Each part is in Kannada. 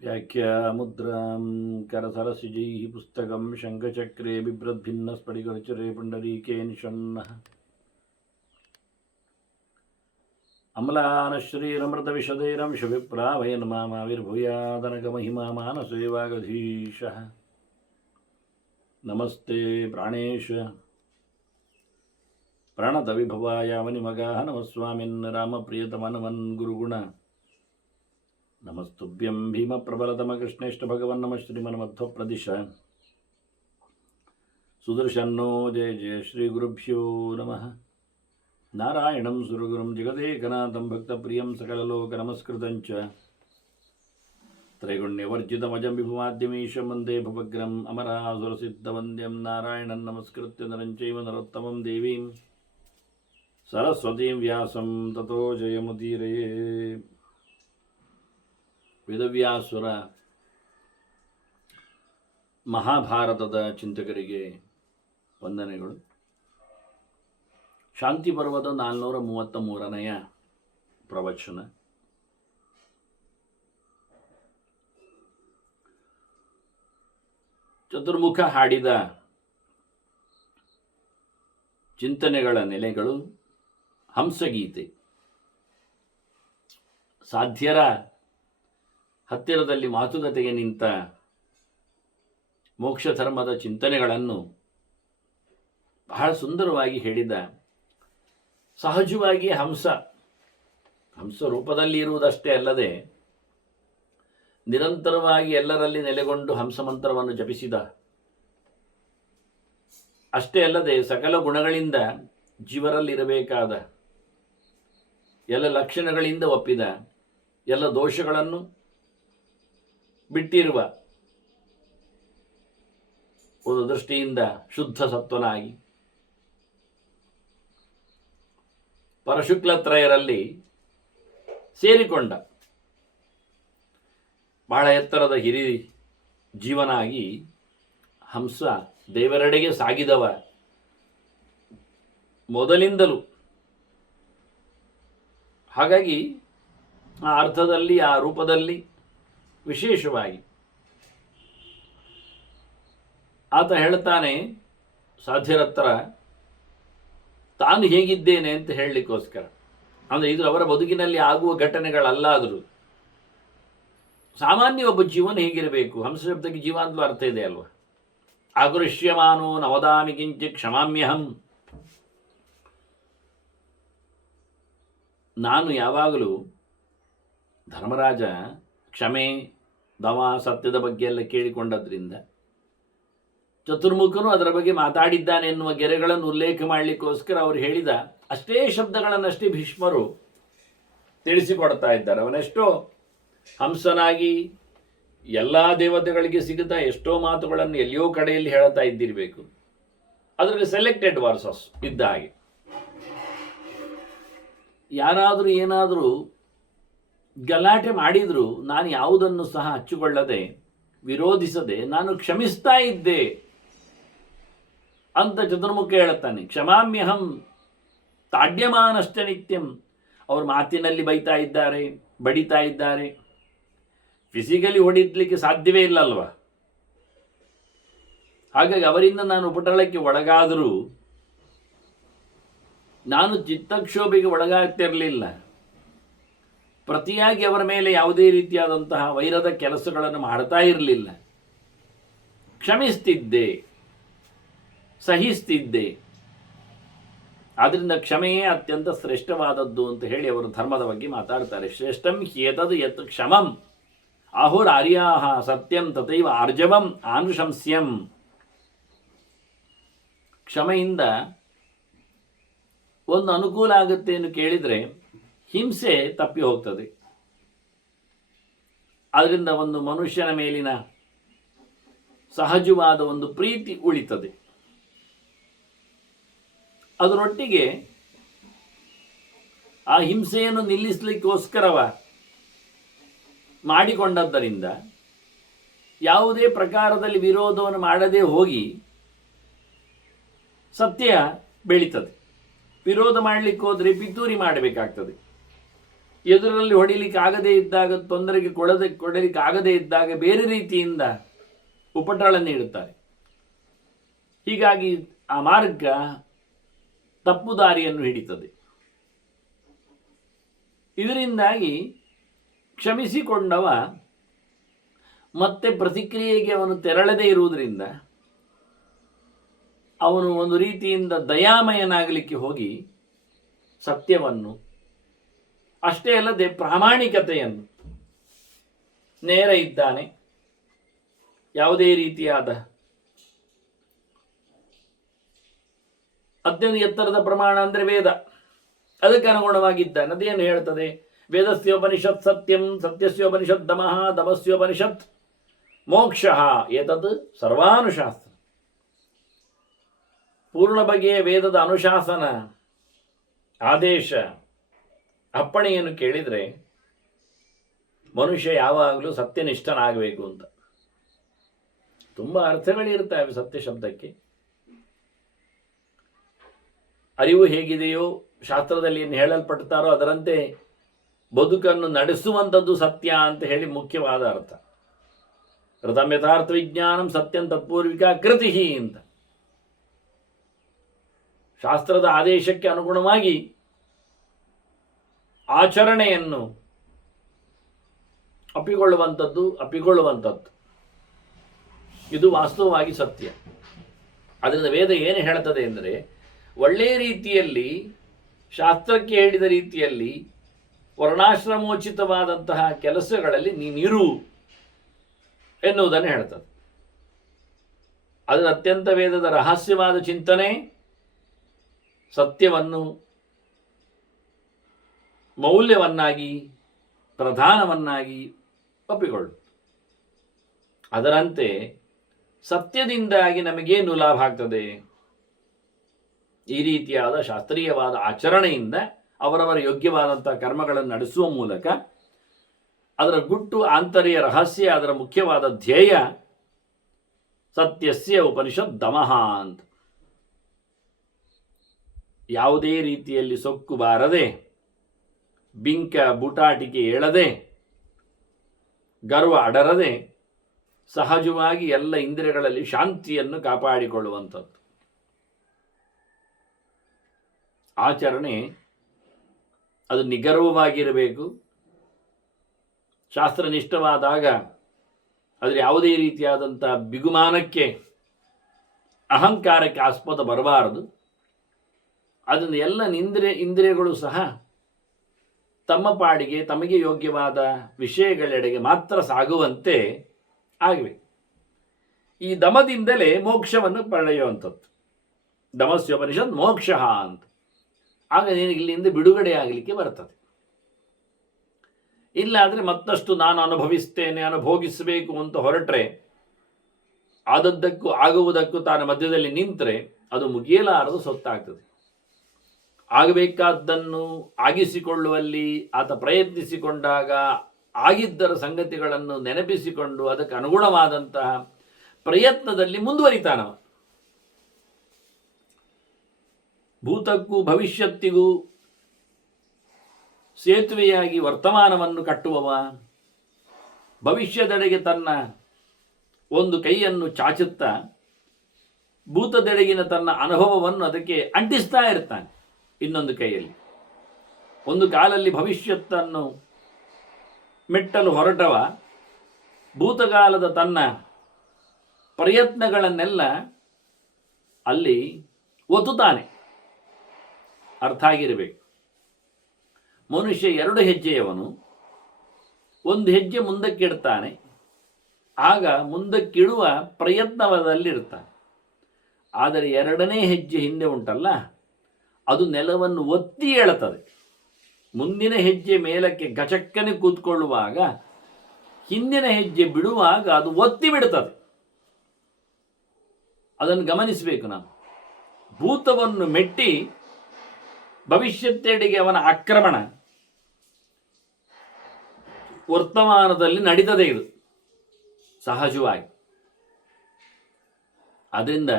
ವ್ಯಾಖ್ಯಾಮುದ್ರಾಂ ಕರಸರಸಿಜೈಃ ಪುಸ್ತಕಂ ಶಂಖಚಕ್ರೆ ಬಿಭ್ರದ್ಭಿನ್ನಸ್ಫಟಿಕರುಚಿರೆ ಪುಂಡರೀಕೆ ನಿಷಣ್ಣಃ ಅಮ್ಲಾನಶ್ರೀರಮೃತವಿಶದೈರಂಶವಿಪ್ರಾವಯನ್ ಮಾಮಾವಿರ್ಭೂಯಾದನಗಮಹಿಮಾ ಮಾನಸೇವಾಗಧೀಶಃ ನಮಸ್ತೆ ಪ್ರಾಣೇಶ ಪ್ರಣತವಿಭವಾಯ ವನಿಮಗಾಹ ನಮಸ್ವಾಮಿನ್ ರಾಮಪ್ರಿಯತಮನಮನ್ ಗುರುಗುಣ ನಮಸ್ತುಭ್ಯಂ ಭೀಮಪ್ರಬಲತಮ ಕೃಷ್ಣೇಷ್ಟ ಭಗವನ್ ನಮ ಶ್ರೀಮನ್ಮಧ್ವಪ್ರದಿಶ ಸುದರ್ಶನ್ನೋ ಜಯ ಜಯ ಶ್ರೀ ಗುರುಭ್ಯೋ ನಮಃ ನಾರಾಯಣಂ ಸುರಗುರುಂ ಜಗದೇಕನಾಥಂ ಭಕ್ತಪ್ರಿಯಂ ಸಕಲಲೋಕನಮಸ್ಕೃತಂಚ ತ್ರೈಗುಣ್ಯವರ್ಜಿತಮಜಂ ವಿಭುಮಾದ್ಯಮೀಶಂ ವಂದೇ ಭವಗ್ರಂ ಅಮರಾಸುರಸಿದ್ಧವಂದ್ಯಂ ನಾರಾಯಣಂ ನಮಸ್ಕೃತ್ಯ ನರಂ ಚೈವ ನರೋತ್ತಮಂ ದೇವೀಂ ಸರಸ್ವತೀಂ ವ್ಯಾಸಂ ತತೋ ಜಯಮುದೀರಯೇ. ವೇದವ್ಯಾಸುರ ಮಹಾಭಾರತದ ಚಿಂತಕರಿಗೆ ವಂದನೆಗಳು. ಶಾಂತಿ ಪರ್ವದ 433ನೆಯ ಪ್ರವಚನ. ಚತುರ್ಮುಖ ಹಾಡಿದ ಚಿಂತನೆಗಳ ನೆಲೆಗಳು ಹಂಸಗೀತೆ. ಸಾಧ್ಯರ ಹತ್ತಿರದಲ್ಲಿ ಮಾತುಕತೆಗೆ ನಿಂತ ಮೋಕ್ಷ ಧರ್ಮದ ಚಿಂತನೆಗಳನ್ನು ಬಹಳ ಸುಂದರವಾಗಿ ಹೇಳಿದ. ಸಹಜವಾಗಿ ಹಂಸ ರೂಪದಲ್ಲಿ ಇರುವುದಷ್ಟೇ ಅಲ್ಲದೆ ನಿರಂತರವಾಗಿ ಎಲ್ಲರಲ್ಲಿ ನೆಲೆಗೊಂಡು ಹಂಸಮಂತ್ರವನ್ನು ಜಪಿಸಿದ. ಅಷ್ಟೇ ಅಲ್ಲದೆ ಸಕಲ ಗುಣಗಳಿಂದ ಜೀವರಲ್ಲಿರಬೇಕಾದ ಎಲ್ಲ ಲಕ್ಷಣಗಳಿಂದ ಒಪ್ಪಿದ, ಎಲ್ಲ ದೋಷಗಳನ್ನು ಬಿಟ್ಟಿರುವ ಒಂದು ದೃಷ್ಟಿಯಿಂದ ಶುದ್ಧ ಸತ್ವನಾಗಿ ಪರಶುಕ್ಲತ್ರಯರಲ್ಲಿ ಸೇರಿಕೊಂಡ ಬಹಳ ಎತ್ತರದ ಹಿರಿ ಜೀವನಾಗಿ ಹಂಸ ದೇವರೆಡೆಗೆ ಸಾಗಿದವ ಮೊದಲಿಂದಲೂ. ಹಾಗಾಗಿ ಆ ಅರ್ಥದಲ್ಲಿ, ಆ ರೂಪದಲ್ಲಿ ವಿಶೇಷವಾಗಿ ಆತ ಹೇಳ್ತಾನೆ ಸಾಧ್ಯರತ್ರ ತಾನು ಹೇಗಿದ್ದೇನೆ ಅಂತ ಹೇಳಲಿಕ್ಕೋಸ್ಕರ. ಅಂದರೆ ಇದು ಅವರ ಬದುಕಿನಲ್ಲಿ ಆಗುವ ಘಟನೆಗಳಲ್ಲಾದರೂ ಸಾಮಾನ್ಯ ಒಬ್ಬ ಜೀವನ ಹೇಗಿರಬೇಕು. ಹಂಸ ಶಬ್ದಕ್ಕೆ ಜೀವ ಅಂತಲೂ ಅರ್ಥ ಇದೆ ಅಲ್ವಾ. ಆಕೃಷ್ಯಮಾನೋ ನವದಾಮಿ ಕಿಂಚಿತ್ ಕ್ಷಮಾಮ್ಯಹಂ. ನಾನು ಯಾವಾಗಲೂ ಧರ್ಮರಾಜ ಕ್ಷಮೆ, ದಮ, ಸತ್ಯದ ಬಗ್ಗೆ ಎಲ್ಲ ಕೇಳಿಕೊಂಡದ್ರಿಂದ ಚತುರ್ಮುಖನು ಅದರ ಬಗ್ಗೆ ಮಾತಾಡಿದ್ದಾನೆ ಎನ್ನುವ ಗೆರೆಗಳನ್ನು ಉಲ್ಲೇಖ ಮಾಡಲಿಕ್ಕೋಸ್ಕರ ಅವರು ಹೇಳಿದ ಅಷ್ಟೇ ಶಬ್ದಗಳನ್ನಷ್ಟೇ ಭೀಷ್ಮರು ತಿಳಿಸಿಕೊಡ್ತಾ ಇದ್ದಾರೆ. ಅವನೆಷ್ಟೋ ಹಂಸನಾಗಿ ಎಲ್ಲ ದೇವತೆಗಳಿಗೆ ಸಿಗುತ್ತಾ ಎಷ್ಟೋ ಮಾತುಗಳನ್ನು ಎಲ್ಲಿಯೋ ಕಡೆಯಲ್ಲಿ ಹೇಳ್ತಾ ಇದ್ದಿರಬೇಕು. ಅದರಲ್ಲಿ ಸೆಲೆಕ್ಟೆಡ್ ವರ್ಸಸ್ ಇದ್ದ ಹಾಗೆ. ಯಾರಾದರೂ ಏನಾದರೂ ಗಲಾಟೆ ಮಾಡಿದರೂ ನಾನು ಯಾವುದನ್ನು ಸಹ ಹಚ್ಚಿಕೊಳ್ಳದೆ, ವಿರೋಧಿಸದೆ ನಾನು ಕ್ಷಮಿಸ್ತಾ ಇದ್ದೆ ಅಂತ ಚತುರ್ಮುಖ ಹೇಳುತ್ತಾನೆ. ಕ್ಷಮಾಮ್ಯಹಂ ತಾಡ್ಯಮಾನಶ್ಚ ನಿತ್ಯಂ. ಅವರು ಮಾತಿನಲ್ಲಿ ಬೈತಾ ಇದ್ದಾರೆ, ಬಡಿತಾ ಇದ್ದಾರೆ, ಫಿಸಿಕಲಿ ಹೊಡಿಲಿಕ್ಕೆ ಸಾಧ್ಯವೇ ಇಲ್ಲಲ್ವ. ಹಾಗಾಗಿ ಅವರಿಂದ ನಾನು ಉಪಟಳಕ್ಕೆ ಒಳಗಾದರೂ ನಾನು ಚಿತ್ತಕ್ಷೋಭೆಗೆ ಒಳಗಾಗ್ತಿರಲಿಲ್ಲ. ಪ್ರತಿಯಾಗಿ ಅವರ ಮೇಲೆ ಯಾವುದೇ ರೀತಿಯಾದಂತಹ ವೈರದ ಕೆಲಸಗಳನ್ನು ಮಾಡ್ತಾ ಇರಲಿಲ್ಲ. ಕ್ಷಮಿಸ್ತಿದ್ದೆ, ಸಹಿಸ್ತಿದ್ದೆ. ಆದ್ದರಿಂದ ಕ್ಷಮೆಯೇ ಅತ್ಯಂತ ಶ್ರೇಷ್ಠವಾದದ್ದು ಅಂತ ಹೇಳಿ ಅವರು ಧರ್ಮದ ಬಗ್ಗೆ ಮಾತಾಡ್ತಾರೆ. ಶ್ರೇಷ್ಠಂ ಹ್ಯೇತದ್ ಯತ್ ಕ್ಷಮಂ ಆಹುರಾರ್ಯಾಹ ಸತ್ಯಂ ತಥೈವ ಆರ್ಜವಂ ಆನುಶಂಸ್ಯಂ. ಕ್ಷಮೆಯಿಂದ ಒಂದು ಅನುಕೂಲ ಆಗುತ್ತೆ ಎಂದು ಕೇಳಿದರೆ ಹಿಂಸೆ ತಪ್ಪಿ ಹೋಗ್ತದೆ. ಅದರಿಂದ ಒಂದು ಮನುಷ್ಯನ ಮೇಲಿನ ಸಹಜವಾದ ಒಂದು ಪ್ರೀತಿ ಉಳಿತದೆ. ಅದರೊಟ್ಟಿಗೆ ಆ ಹಿಂಸೆಯನ್ನು ನಿಲ್ಲಿಸಲಿಕ್ಕೋಸ್ಕರವ ಮಾಡಿಕೊಂಡದ್ದರಿಂದ ಯಾವುದೇ ಪ್ರಕಾರದಲ್ಲಿ ವಿರೋಧವನ್ನು ಮಾಡದೇ ಹೋಗಿ ಸತ್ಯ ಬೆಳೀತದೆ. ವಿರೋಧ ಮಾಡಲಿಕ್ಕೆ ಹೋದರೆ ಪಿತೂರಿ ಮಾಡಬೇಕಾಗ್ತದೆ. ಎದುರಲ್ಲಿ ಹೊಡಿಲಿಕ್ಕೆ ಆಗದೇ ಇದ್ದಾಗ, ತೊಂದರೆಗೆ ಕೊಡಲಿಕ್ಕೆ ಆಗದೇ ಇದ್ದಾಗ ಬೇರೆ ರೀತಿಯಿಂದ ಉಪಟಳ ನೀಡುತ್ತಾರೆ. ಹೀಗಾಗಿ ಆ ಮಾರ್ಗ ತಪ್ಪು ದಾರಿಯನ್ನು ಹಿಡಿತದೆ. ಇದರಿಂದಾಗಿ ಕ್ಷಮಿಸಿಕೊಂಡವ ಮತ್ತೆ ಪ್ರತಿಕ್ರಿಯೆಗೆ ಅವನು ತೆರಳದೇ ಇರುವುದರಿಂದ ಅವನು ಒಂದು ರೀತಿಯಿಂದ ದಯಾಮಯನಾಗಲಿಕ್ಕೆ ಹೋಗಿ ಸತ್ಯವನ್ನು, ಅಷ್ಟೇ ಅಲ್ಲದೆ ಪ್ರಾಮಾಣಿಕತೆಯನ್ನು, ನೇರ ಇದ್ದಾನೆ, ಯಾವುದೇ ರೀತಿಯಾದ ಅತ್ಯಂತ ಎತ್ತರದ ಪ್ರಮಾಣ ಅಂದರೆ ವೇದ, ಅದಕ್ಕೆ ಅನುಗುಣವಾಗಿದ್ದಾನೆ. ಅದೇನು ಹೇಳ್ತದೆ? ವೇದಸ್ಯೋಪನಿಷತ್ ಸತ್ಯಂ, ಸತ್ಯಸ್ಯೋಪನಿಷತ್ ದಮಃ, ದಮಸ್ಯೋಪನಿಷತ್ ಮೋಕ್ಷ, ಏತದ್ ಸರ್ವಾನುಶಾಸನ. ಪೂರ್ಣ ಬಗೆಯ ವೇದದ ಅನುಶಾಸನ, ಆದೇಶ, ಅಪ್ಪಣೆಯನ್ನು ಕೇಳಿದರೆ ಮನುಷ್ಯ ಯಾವಾಗಲೂ ಸತ್ಯನಿಷ್ಠನಾಗಬೇಕು ಅಂತ. ತುಂಬ ಅರ್ಥಗಳಿರ್ತವೆ ಸತ್ಯ ಶಬ್ದಕ್ಕೆ. ಅರಿವು ಹೇಗಿದೆಯೋ, ಶಾಸ್ತ್ರದಲ್ಲಿ ಏನು ಹೇಳಲ್ಪಡ್ತಾರೋ ಅದರಂತೆ ಬದುಕನ್ನು ನಡೆಸುವಂಥದ್ದು ಸತ್ಯ ಅಂತ ಹೇಳಿ ಮುಖ್ಯವಾದ ಅರ್ಥ. ರಥಂ ಯಥಾರ್ಥ ವಿಜ್ಞಾನಂ ಸತ್ಯಂ ತತ್ಪೂರ್ವಿಕ ಕೃತಿ ಅಂತ. ಶಾಸ್ತ್ರದ ಆದೇಶಕ್ಕೆ ಅನುಗುಣವಾಗಿ ಆಚರಣೆಯನ್ನು ಅಪ್ಪಿಕೊಳ್ಳುವಂಥದ್ದು ಇದು ವಾಸ್ತವವಾಗಿ ಸತ್ಯ. ಅದರಿಂದ ವೇದ ಏನು ಹೇಳ್ತದೆ ಅಂದರೆ, ಒಳ್ಳೆಯ ರೀತಿಯಲ್ಲಿ ಶಾಸ್ತ್ರಕ್ಕೆ ಹೇಳಿದ ರೀತಿಯಲ್ಲಿ ವರ್ಣಾಶ್ರಮೋಚಿತವಾದಂತಹ ಕೆಲಸಗಳಲ್ಲಿ ನೀನಿರು ಎನ್ನುವುದನ್ನು ಹೇಳ್ತದೆ. ಅದರ ಅತ್ಯಂತ ವೇದದ ರಹಸ್ಯವಾದ ಚಿಂತನೆ ಸತ್ಯವನ್ನು ಮೌಲ್ಯವನ್ನಾಗಿ, ಪ್ರಧಾನವನ್ನಾಗಿ ಒಪ್ಪಿಕೊಳ್ಳು. ಅದರಂತೆ ಸತ್ಯದಿಂದಾಗಿ ನಮಗೇನು ಲಾಭ ಆಗ್ತದೆ? ಈ ರೀತಿಯಾದ ಶಾಸ್ತ್ರೀಯವಾದ ಆಚರಣೆಯಿಂದ ಅವರವರ ಯೋಗ್ಯವಾದಂಥ ಕರ್ಮಗಳನ್ನು ನಡೆಸುವ ಮೂಲಕ ಅದರ ಗುಟ್ಟು, ಆಂತರ್ಯ ರಹಸ್ಯ, ಅದರ ಮುಖ್ಯವಾದ ಧ್ಯೇಯ ಸತ್ಯಸ್ಯ ಉಪನಿಷತ್ ದಮಃ ಅಂತ. ಯಾವುದೇ ರೀತಿಯಲ್ಲಿ ಸೊಕ್ಕು ಬಾರದೆ, ಬಿಂಕ ಬೂಟಾಟಿಕೆ ಏಳದೆ, ಗರ್ವ ಅಡರದೆ, ಸಹಜವಾಗಿ ಎಲ್ಲ ಇಂದ್ರಿಯಗಳಲ್ಲಿ ಶಾಂತಿಯನ್ನು ಕಾಪಾಡಿಕೊಳ್ಳುವಂಥದ್ದು ಆಚರಣೆ. ಅದು ನಿಗರ್ವವಾಗಿರಬೇಕು. ಶಾಸ್ತ್ರನಿಷ್ಠವಾದಾಗ ಅದರ ಯಾವುದೇ ರೀತಿಯಾದಂಥ ಬಿಗುಮಾನಕ್ಕೆ, ಅಹಂಕಾರಕ್ಕೆ ಆಸ್ಪದ ಬರಬಾರದು. ಅದನ್ನು ಎಲ್ಲ ಇಂದ್ರಿಯಗಳು ಸಹ ತಮ್ಮ ಪಾಡಿಗೆ ತಮಗೆ ಯೋಗ್ಯವಾದ ವಿಷಯಗಳೆಡೆಗೆ ಮಾತ್ರ ಸಾಗುವಂತೆ ಆಗಿವೆ. ಈ ದಮದಿಂದಲೇ ಮೋಕ್ಷವನ್ನು ಪಡೆಯುವಂಥದ್ದು. ದಮಸ್ಯೋಪನಿಷತ್ ಮೋಕ್ಷ ಅಂತ. ಆಗ ನಿನಗೆ ಇಲ್ಲಿಂದ ಬಿಡುಗಡೆ ಆಗಲಿಕ್ಕೆ ಬರ್ತದೆ. ಇಲ್ಲಾದರೆ ಮತ್ತಷ್ಟು ನಾನು ಅನುಭವಿಸ್ತೇನೆ, ಅನುಭೋಗಿಸಬೇಕು ಅಂತ ಹೊರಟ್ರೆ, ಆದದ್ದಕ್ಕೂ ಆಗುವುದಕ್ಕೂ ತಾನು ಮಧ್ಯದಲ್ಲಿ ನಿಂತರೆ ಅದು ಮುಗಿಯಲಾರದು ಸೊತ್ತಾಗ್ತದೆ. ಆಗಬೇಕಾದ್ದನ್ನು ಆಗಿಸಿಕೊಳ್ಳುವಲ್ಲಿ ಆತ ಪ್ರಯತ್ನಿಸಿಕೊಂಡಾಗ ಆಗಿದ್ದರ ಸಂಗತಿಗಳನ್ನು ನೆನಪಿಸಿಕೊಂಡು ಅದಕ್ಕೆ ಅನುಗುಣವಾದಂತಹ ಪ್ರಯತ್ನದಲ್ಲಿ ಮುಂದುವರಿತಾನವ. ಭೂತಕ್ಕೂ ಭವಿಷ್ಯತ್ತಿಗೂ ಸೇತುವೆಯಾಗಿ ವರ್ತಮಾನವನ್ನು ಕಟ್ಟುವವ, ಭವಿಷ್ಯದೆಡೆಗೆ ತನ್ನ ಒಂದು ಕೈಯನ್ನು ಚಾಚುತ್ತಾ ಭೂತದೆಡೆಗಿನ ತನ್ನ ಅನುಭವವನ್ನು ಅದಕ್ಕೆ ಅಂಟಿಸ್ತಾ ಇರ್ತಾನೆ ಇನ್ನೊಂದು ಕೈಯಲ್ಲಿ. ಒಂದು ಕಾಲಲ್ಲಿ ಭವಿಷ್ಯತ್ತನ್ನು ಮೆಟ್ಟಲು ಹೊರಟವ ಭೂತಕಾಲದ ತನ್ನ ಪ್ರಯತ್ನಗಳನ್ನೆಲ್ಲ ಅಲ್ಲಿ ಒತ್ತುತ್ತಾನೆ. ಅರ್ಥ ಆಗಿರಬೇಕು. ಮನುಷ್ಯ 2 ಹೆಜ್ಜೆಯವನು. ಒಂದು ಹೆಜ್ಜೆ ಮುಂದಕ್ಕಿಡ್ತಾನೆ, ಆಗ ಮುಂದಕ್ಕಿಡುವ ಪ್ರಯತ್ನದಲ್ಲಿರ್ತಾನೆ. ಆದರೆ 2ನೇ ಹೆಜ್ಜೆ ಹಿಂದೆ ಉಂಟಲ್ಲ, ಅದು ನೆಲವನ್ನು ಒತ್ತಿ ಎಳುತ್ತದೆ. ಮುಂದಿನ ಹೆಜ್ಜೆ ಮೇಲಕ್ಕೆ ಗಚಕ್ಕನೆ ಕೂತ್ಕೊಳ್ಳುವಾಗ ಹಿಂದಿನ ಹೆಜ್ಜೆ ಬಿಡುವಾಗ ಅದು ಒತ್ತಿ ಬಿಡುತ್ತದೆ. ಅದನ್ನು ಗಮನಿಸಬೇಕು ನಾವು. ಭೂತವನ್ನು ಮೆಟ್ಟಿ ಭವಿಷ್ಯತ್ತೆಡೆಗೆ ಅವನ ಆಕ್ರಮಣ ವರ್ತಮಾನದಲ್ಲಿ ನಡೀತದೆ, ಇದು ಸಹಜವಾಗಿ. ಅದರಿಂದ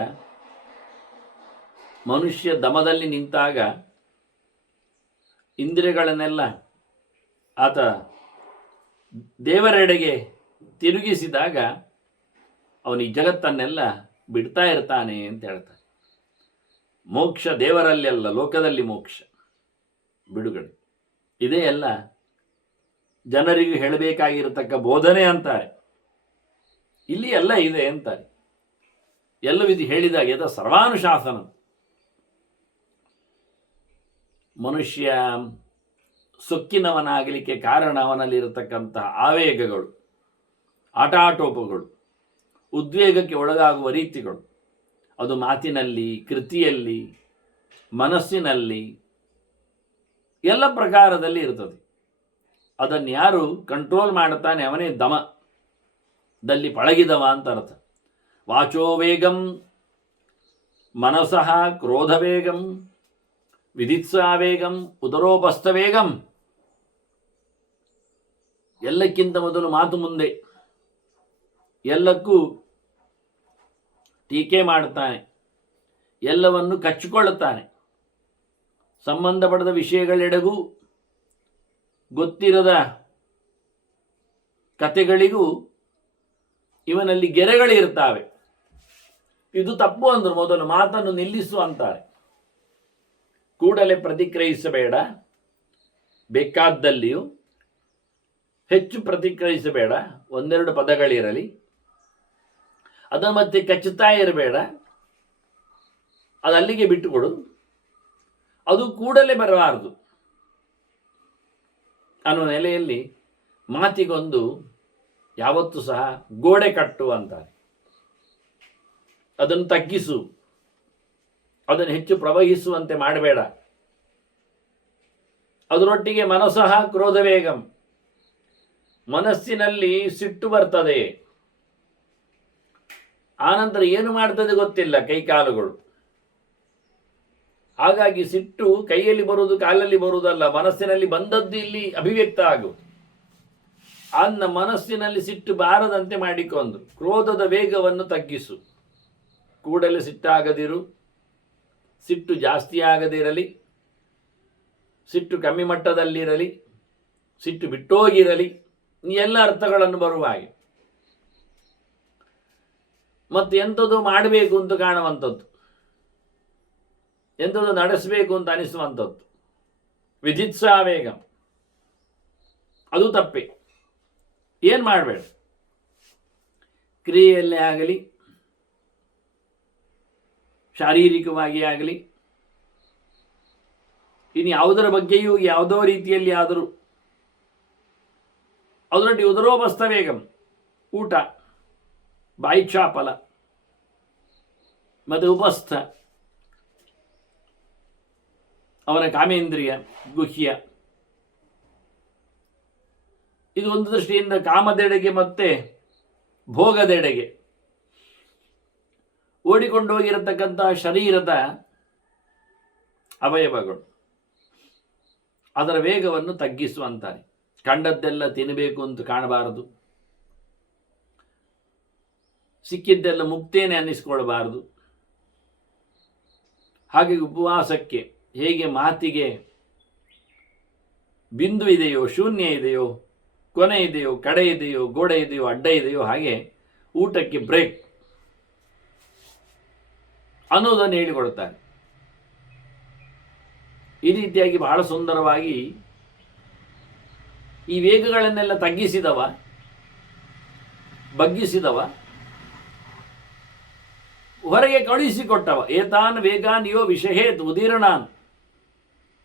ಮನುಷ್ಯ ದಮದಲ್ಲಿ ನಿಂತಾಗ ಇಂದ್ರಿಯಗಳನ್ನೆಲ್ಲ ಆತ ದೇವರೆಡೆಗೆ ತಿರುಗಿಸಿದಾಗ ಅವನು ಈ ಜಗತ್ತನ್ನೆಲ್ಲ ಬಿಡ್ತಾ ಇರ್ತಾನೆ ಅಂತ ಹೇಳ್ತಾರೆ. ಮೋಕ್ಷ ದೇವರಲ್ಲೆಲ್ಲ, ಲೋಕದಲ್ಲಿ ಮೋಕ್ಷ, ಬಿಡುಗಡೆ. ಇದೇ ಎಲ್ಲ ಜನರಿಗೆ ಹೇಳಬೇಕಾಗಿರತಕ್ಕ ಬೋಧನೆ ಅಂತಾರೆ. ಇಲ್ಲಿ ಎಲ್ಲ ಇದೆ ಅಂತಾರೆ. ಎಲ್ಲವಿದು ಹೇಳಿದಾಗ ಯಥ ಸರ್ವಾನುಶಾಸನ. ಮನುಷ್ಯ ಸೊಕ್ಕಿನವನಾಗಲಿಕ್ಕೆ ಕಾರಣ ಅವನಲ್ಲಿರತಕ್ಕಂತಹ ಆವೇಗಗಳು, ಆಟಾಟೋಪಗಳು, ಉದ್ವೇಗಕ್ಕೆ ಒಳಗಾಗುವ ರೀತಿಗಳು. ಅದು ಮಾತಿನಲ್ಲಿ, ಕೃತಿಯಲ್ಲಿ, ಮನಸ್ಸಿನಲ್ಲಿ, ಎಲ್ಲ ಪ್ರಕಾರದಲ್ಲಿ ಇರ್ತದೆ. ಅದನ್ನು ಯಾರು ಕಂಟ್ರೋಲ್ ಮಾಡುತ್ತಾನೆ ಅವನೇ ದಮದಲ್ಲಿ ಪಳಗಿದವ ಅಂತ ಅರ್ಥ. ವಾಚೋ ವೇಗಂ ಮನಸಃ ಕ್ರೋಧವೇಗಂ ವಿಧಿತ್ಸಾವೇಗಂ ಉದರೋಪಸ್ಥವೇಗಂ. ಎಲ್ಲಕ್ಕಿಂತ ಮೊದಲು ಮಾತು ಮುಂದೆ, ಎಲ್ಲಕ್ಕೂ ಟೀಕೆ ಮಾಡುತ್ತಾನೆ, ಎಲ್ಲವನ್ನು ಕಚ್ಚಿಕೊಳ್ಳುತ್ತಾನೆ. ಸಂಬಂಧಪಡದ ವಿಷಯಗಳೆಡೆಗೂ ಗೊತ್ತಿರದ ಕತೆಗಳಿಗೂ ಇವನಲ್ಲಿ ಗೆರೆಗಳಿರ್ತಾವೆ. ಇದು ತಪ್ಪು ಅಂದರು. ಮೊದಲು ಮಾತನ್ನು ನಿಲ್ಲಿಸು ಅಂತಾರೆ. ಕೂಡಲೇ ಪ್ರತಿಕ್ರಿಯಿಸಬೇಡ, ಬೇಕಾದ್ದಲ್ಲಿಯೂ ಹೆಚ್ಚು ಪ್ರತಿಕ್ರಿಯಿಸಬೇಡ, ಒಂದೆರಡು ಪದಗಳಿರಲಿ. ಅದನ್ನು ಮತ್ತೆ ಕಚ್ಚುತ್ತಾ ಇರಬೇಡ, ಅದು ಅಲ್ಲಿಗೆ ಬಿಟ್ಟುಕೊಡು. ಅದು ಕೂಡಲೇ ಬರಬಾರದು ಅನ್ನೋ ನೆಲೆಯಲ್ಲಿ ಮಾತಿಗೊಂದು ಯಾವತ್ತೂ ಸಹ ಗೋಡೆ ಕಟ್ಟು ಅಂತಾರೆ. ಅದನ್ನು ತಗ್ಗಿಸು, ಅದನ್ನು ಹೆಚ್ಚು ಪ್ರವಹಿಸುವಂತೆ ಮಾಡಬೇಡ. ಅದರೊಟ್ಟಿಗೆ ಮನಸಃ ಕ್ರೋಧವೇಗಂ, ಮನಸ್ಸಿನಲ್ಲಿ ಸಿಟ್ಟು ಬರ್ತದೆ. ಆನಂತರ ಏನು ಮಾಡ್ತದೆ ಗೊತ್ತಿಲ್ಲ, ಕೈಕಾಲುಗಳು. ಹಾಗಾಗಿ ಸಿಟ್ಟು ಕೈಯಲ್ಲಿ ಬರುವುದು, ಕಾಲಲ್ಲಿ ಬರುವುದಲ್ಲ, ಮನಸ್ಸಿನಲ್ಲಿ ಬಂದದ್ದು ಇಲ್ಲಿ ಅಭಿವ್ಯಕ್ತ ಆಗುವುದು. ಅನ್ನ ಮನಸ್ಸಿನಲ್ಲಿ ಸಿಟ್ಟು ಬಾರದಂತೆ ಮಾಡಿಕೊಂಡು ಕ್ರೋಧದ ವೇಗವನ್ನು ತಗ್ಗಿಸು. ಕೂಡಲೇ ಸಿಟ್ಟಾಗದಿರು, ಸಿಟ್ಟು ಜಾಸ್ತಿ ಆಗದಿರಲಿ, ಸಿಟ್ಟು ಕಮ್ಮಿ ಮಟ್ಟದಲ್ಲಿರಲಿ, ಸಿಟ್ಟು ಬಿಟ್ಟೋಗಿರಲಿ, ಈ ಎಲ್ಲ ಅರ್ಥಗಳನ್ನು ಬರುವ ಹಾಗೆ. ಮತ್ತು ಎಂಥದ್ದು ಮಾಡಬೇಕು ಅಂತ ಕಾಣುವಂಥದ್ದು, ಎಂಥದ್ದು ನಡೆಸಬೇಕು ಅಂತ ಅನಿಸುವಂಥದ್ದು. ವಿಧಿತ್ಸಾವೇಗ, ಅದು ತಪ್ಪೆ. ಏನು ಮಾಡಬೇಡ, ಕ್ರಿಯೆಯಲ್ಲೇ ಆಗಲಿ, ಶಾರೀರಿಕವಾಗಿ ಆಗಲಿ, ಇನ್ನು ಯಾವುದರ ಬಗ್ಗೆಯೂ ಯಾವುದೋ ರೀತಿಯಲ್ಲಿ ಆದರೂ ಅದರೊಟ್ಟಿಗೆ ಉದರೋಪಸ್ಥ ವೇಗಂ, ಊಟ, ಬಾಯಿಚ್ಛಾಪಲ ಮತ್ತು ಉಪಸ್ಥ, ಅವನ ಕಾಮೇಂದ್ರಿಯ, ಗುಹ್ಯ. ಇದು ಒಂದು ದೃಷ್ಟಿಯಿಂದ ಕಾಮದೆಡೆಗೆ ಮತ್ತೆ ಭೋಗದೆಡೆಗೆ ಓಡಿಕೊಂಡು ಹೋಗಿರತಕ್ಕಂತಹ ಶರೀರದ ಅವಯವಗಳು, ಅದರ ವೇಗವನ್ನು ತಗ್ಗಿಸುವಂತಾರೆ. ಕಂಡದ್ದೆಲ್ಲ ತಿನ್ನಬೇಕು ಅಂತ ಕಾಣಬಾರದು, ಸಿಕ್ಕಿದ್ದೆಲ್ಲ ಮುಕ್ತೇನೆ ಅನ್ನಿಸ್ಕೊಳ್ಬಾರದು. ಹಾಗೆ ಉಪವಾಸಕ್ಕೆ ಹೇಗೆ ಮಾತಿಗೆ ಬಿಂದು ಇದೆಯೋ, ಶೂನ್ಯ ಇದೆಯೋ, ಕೊನೆ ಇದೆಯೋ, ಕಡೆ ಇದೆಯೋ, ಗೋಡೆ ಇದೆಯೋ, ಅಡ್ಡ ಇದೆಯೋ, ಹಾಗೆ ಊಟಕ್ಕೆ ಬ್ರೇಕ್ ಅನ್ನೋದನ್ನು ಹೇಳಿಕೊಡುತ್ತಾರೆ. ಈ ರೀತಿಯಾಗಿ ಬಹಳ ಸುಂದರವಾಗಿ ಈ ವೇಗಗಳನ್ನೆಲ್ಲ ತಗ್ಗಿಸಿದವ, ಬಗ್ಗಿಸಿದವ, ಹೊರಗೆ ಕಳುಹಿಸಿಕೊಟ್ಟವ. ಏತಾನ್ ವೇಗಾನ್ ಯೋ ವಿಷಹೇತ್ ಉದೀರ್ಣಾನ್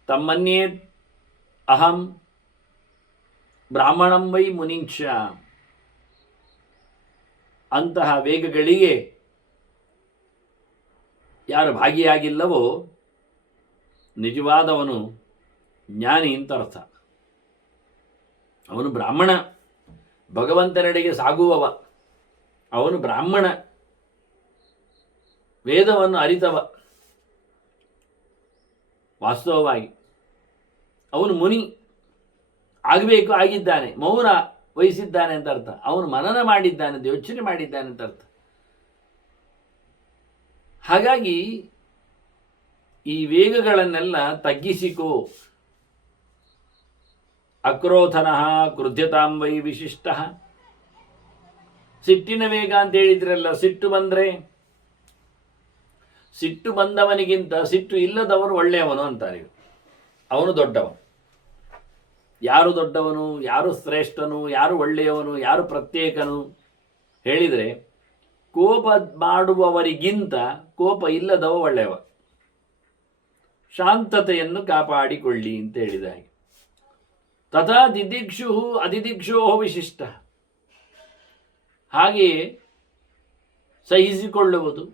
ತಮ್ಮನ್ಯೇತ್ ಅಹಂ ಬ್ರಾಹ್ಮಣಂ ವೈ ಮುನಿಂಕ್ಷ. ಅಂತಹ ವೇಗಗಳಿಗೆ ಯಾರು ಭಾಗಿಯಾಗಿಲ್ಲವೋ ನಿಜವಾದವನು ಜ್ಞಾನಿ ಅಂತ ಅರ್ಥ. ಅವನು ಬ್ರಾಹ್ಮಣ, ಭಗವಂತನೆಡೆಗೆ ಸಾಗುವವ, ಅವನು ಬ್ರಾಹ್ಮಣ, ವೇದವನ್ನು ಅರಿತವ. ವಾಸ್ತವವಾಗಿ ಅವನು ಮುನಿ ಆಗಬೇಕು, ಆಗಿದ್ದಾನೆ, ಮೌನ ವಹಿಸಿದ್ದಾನೆ ಅಂತ ಅರ್ಥ. ಅವನು ಮನನ ಮಾಡಿದ್ದಾನೆ ಅಂತ, ಯೋಚನೆ ಮಾಡಿದ್ದಾನೆ ಅಂತ ಅರ್ಥ. ಹಾಗಾಗಿ ಈ ವೇಗಗಳನ್ನೆಲ್ಲ ತಗ್ಗಿಸಿಕೋ, ಅಕ್ರೋಧನಃ ಕ್ರುಧ್ಯತಾಂ ವೈ ವಿಶಿಷ್ಟ. ಸಿಟ್ಟಿನ ವೇಗ ಅಂತ ಹೇಳಿದ್ರಲ್ಲ, ಸಿಟ್ಟು ಬಂದರೆ, ಸಿಟ್ಟು ಬಂದವನಿಗಿಂತ ಸಿಟ್ಟು ಇಲ್ಲದವನು ಒಳ್ಳೆಯವನು ಅಂತಾರೆ. ಅವನು ದೊಡ್ಡವನು. ಯಾರು ದೊಡ್ಡವನು, ಯಾರು ಶ್ರೇಷ್ಠನು, ಯಾರು ಒಳ್ಳೆಯವನು, ಯಾರು ಪ್ರತ್ಯೇಕನು ಹೇಳಿದರೆ, ಕೋಪ ಮಾಡುವವರಿಗಿಂತ ಕೋಪ ಇಲ್ಲದವ ಒಳ್ಳೆಯವ. ಶಾಂತತೆಯನ್ನು ಕಾಪಾಡಿಕೊಳ್ಳಿ ಅಂತ ಹೇಳಿದ ಹಾಗೆ. ತಥಾ ದಿದಿಕ್ಷು ಅದಿದಿಕ್ಷೋ ವಿಶಿಷ್ಟ. ಹಾಗೆಯೇ ಸಹಿಸಿಕೊಳ್ಳುವುದು,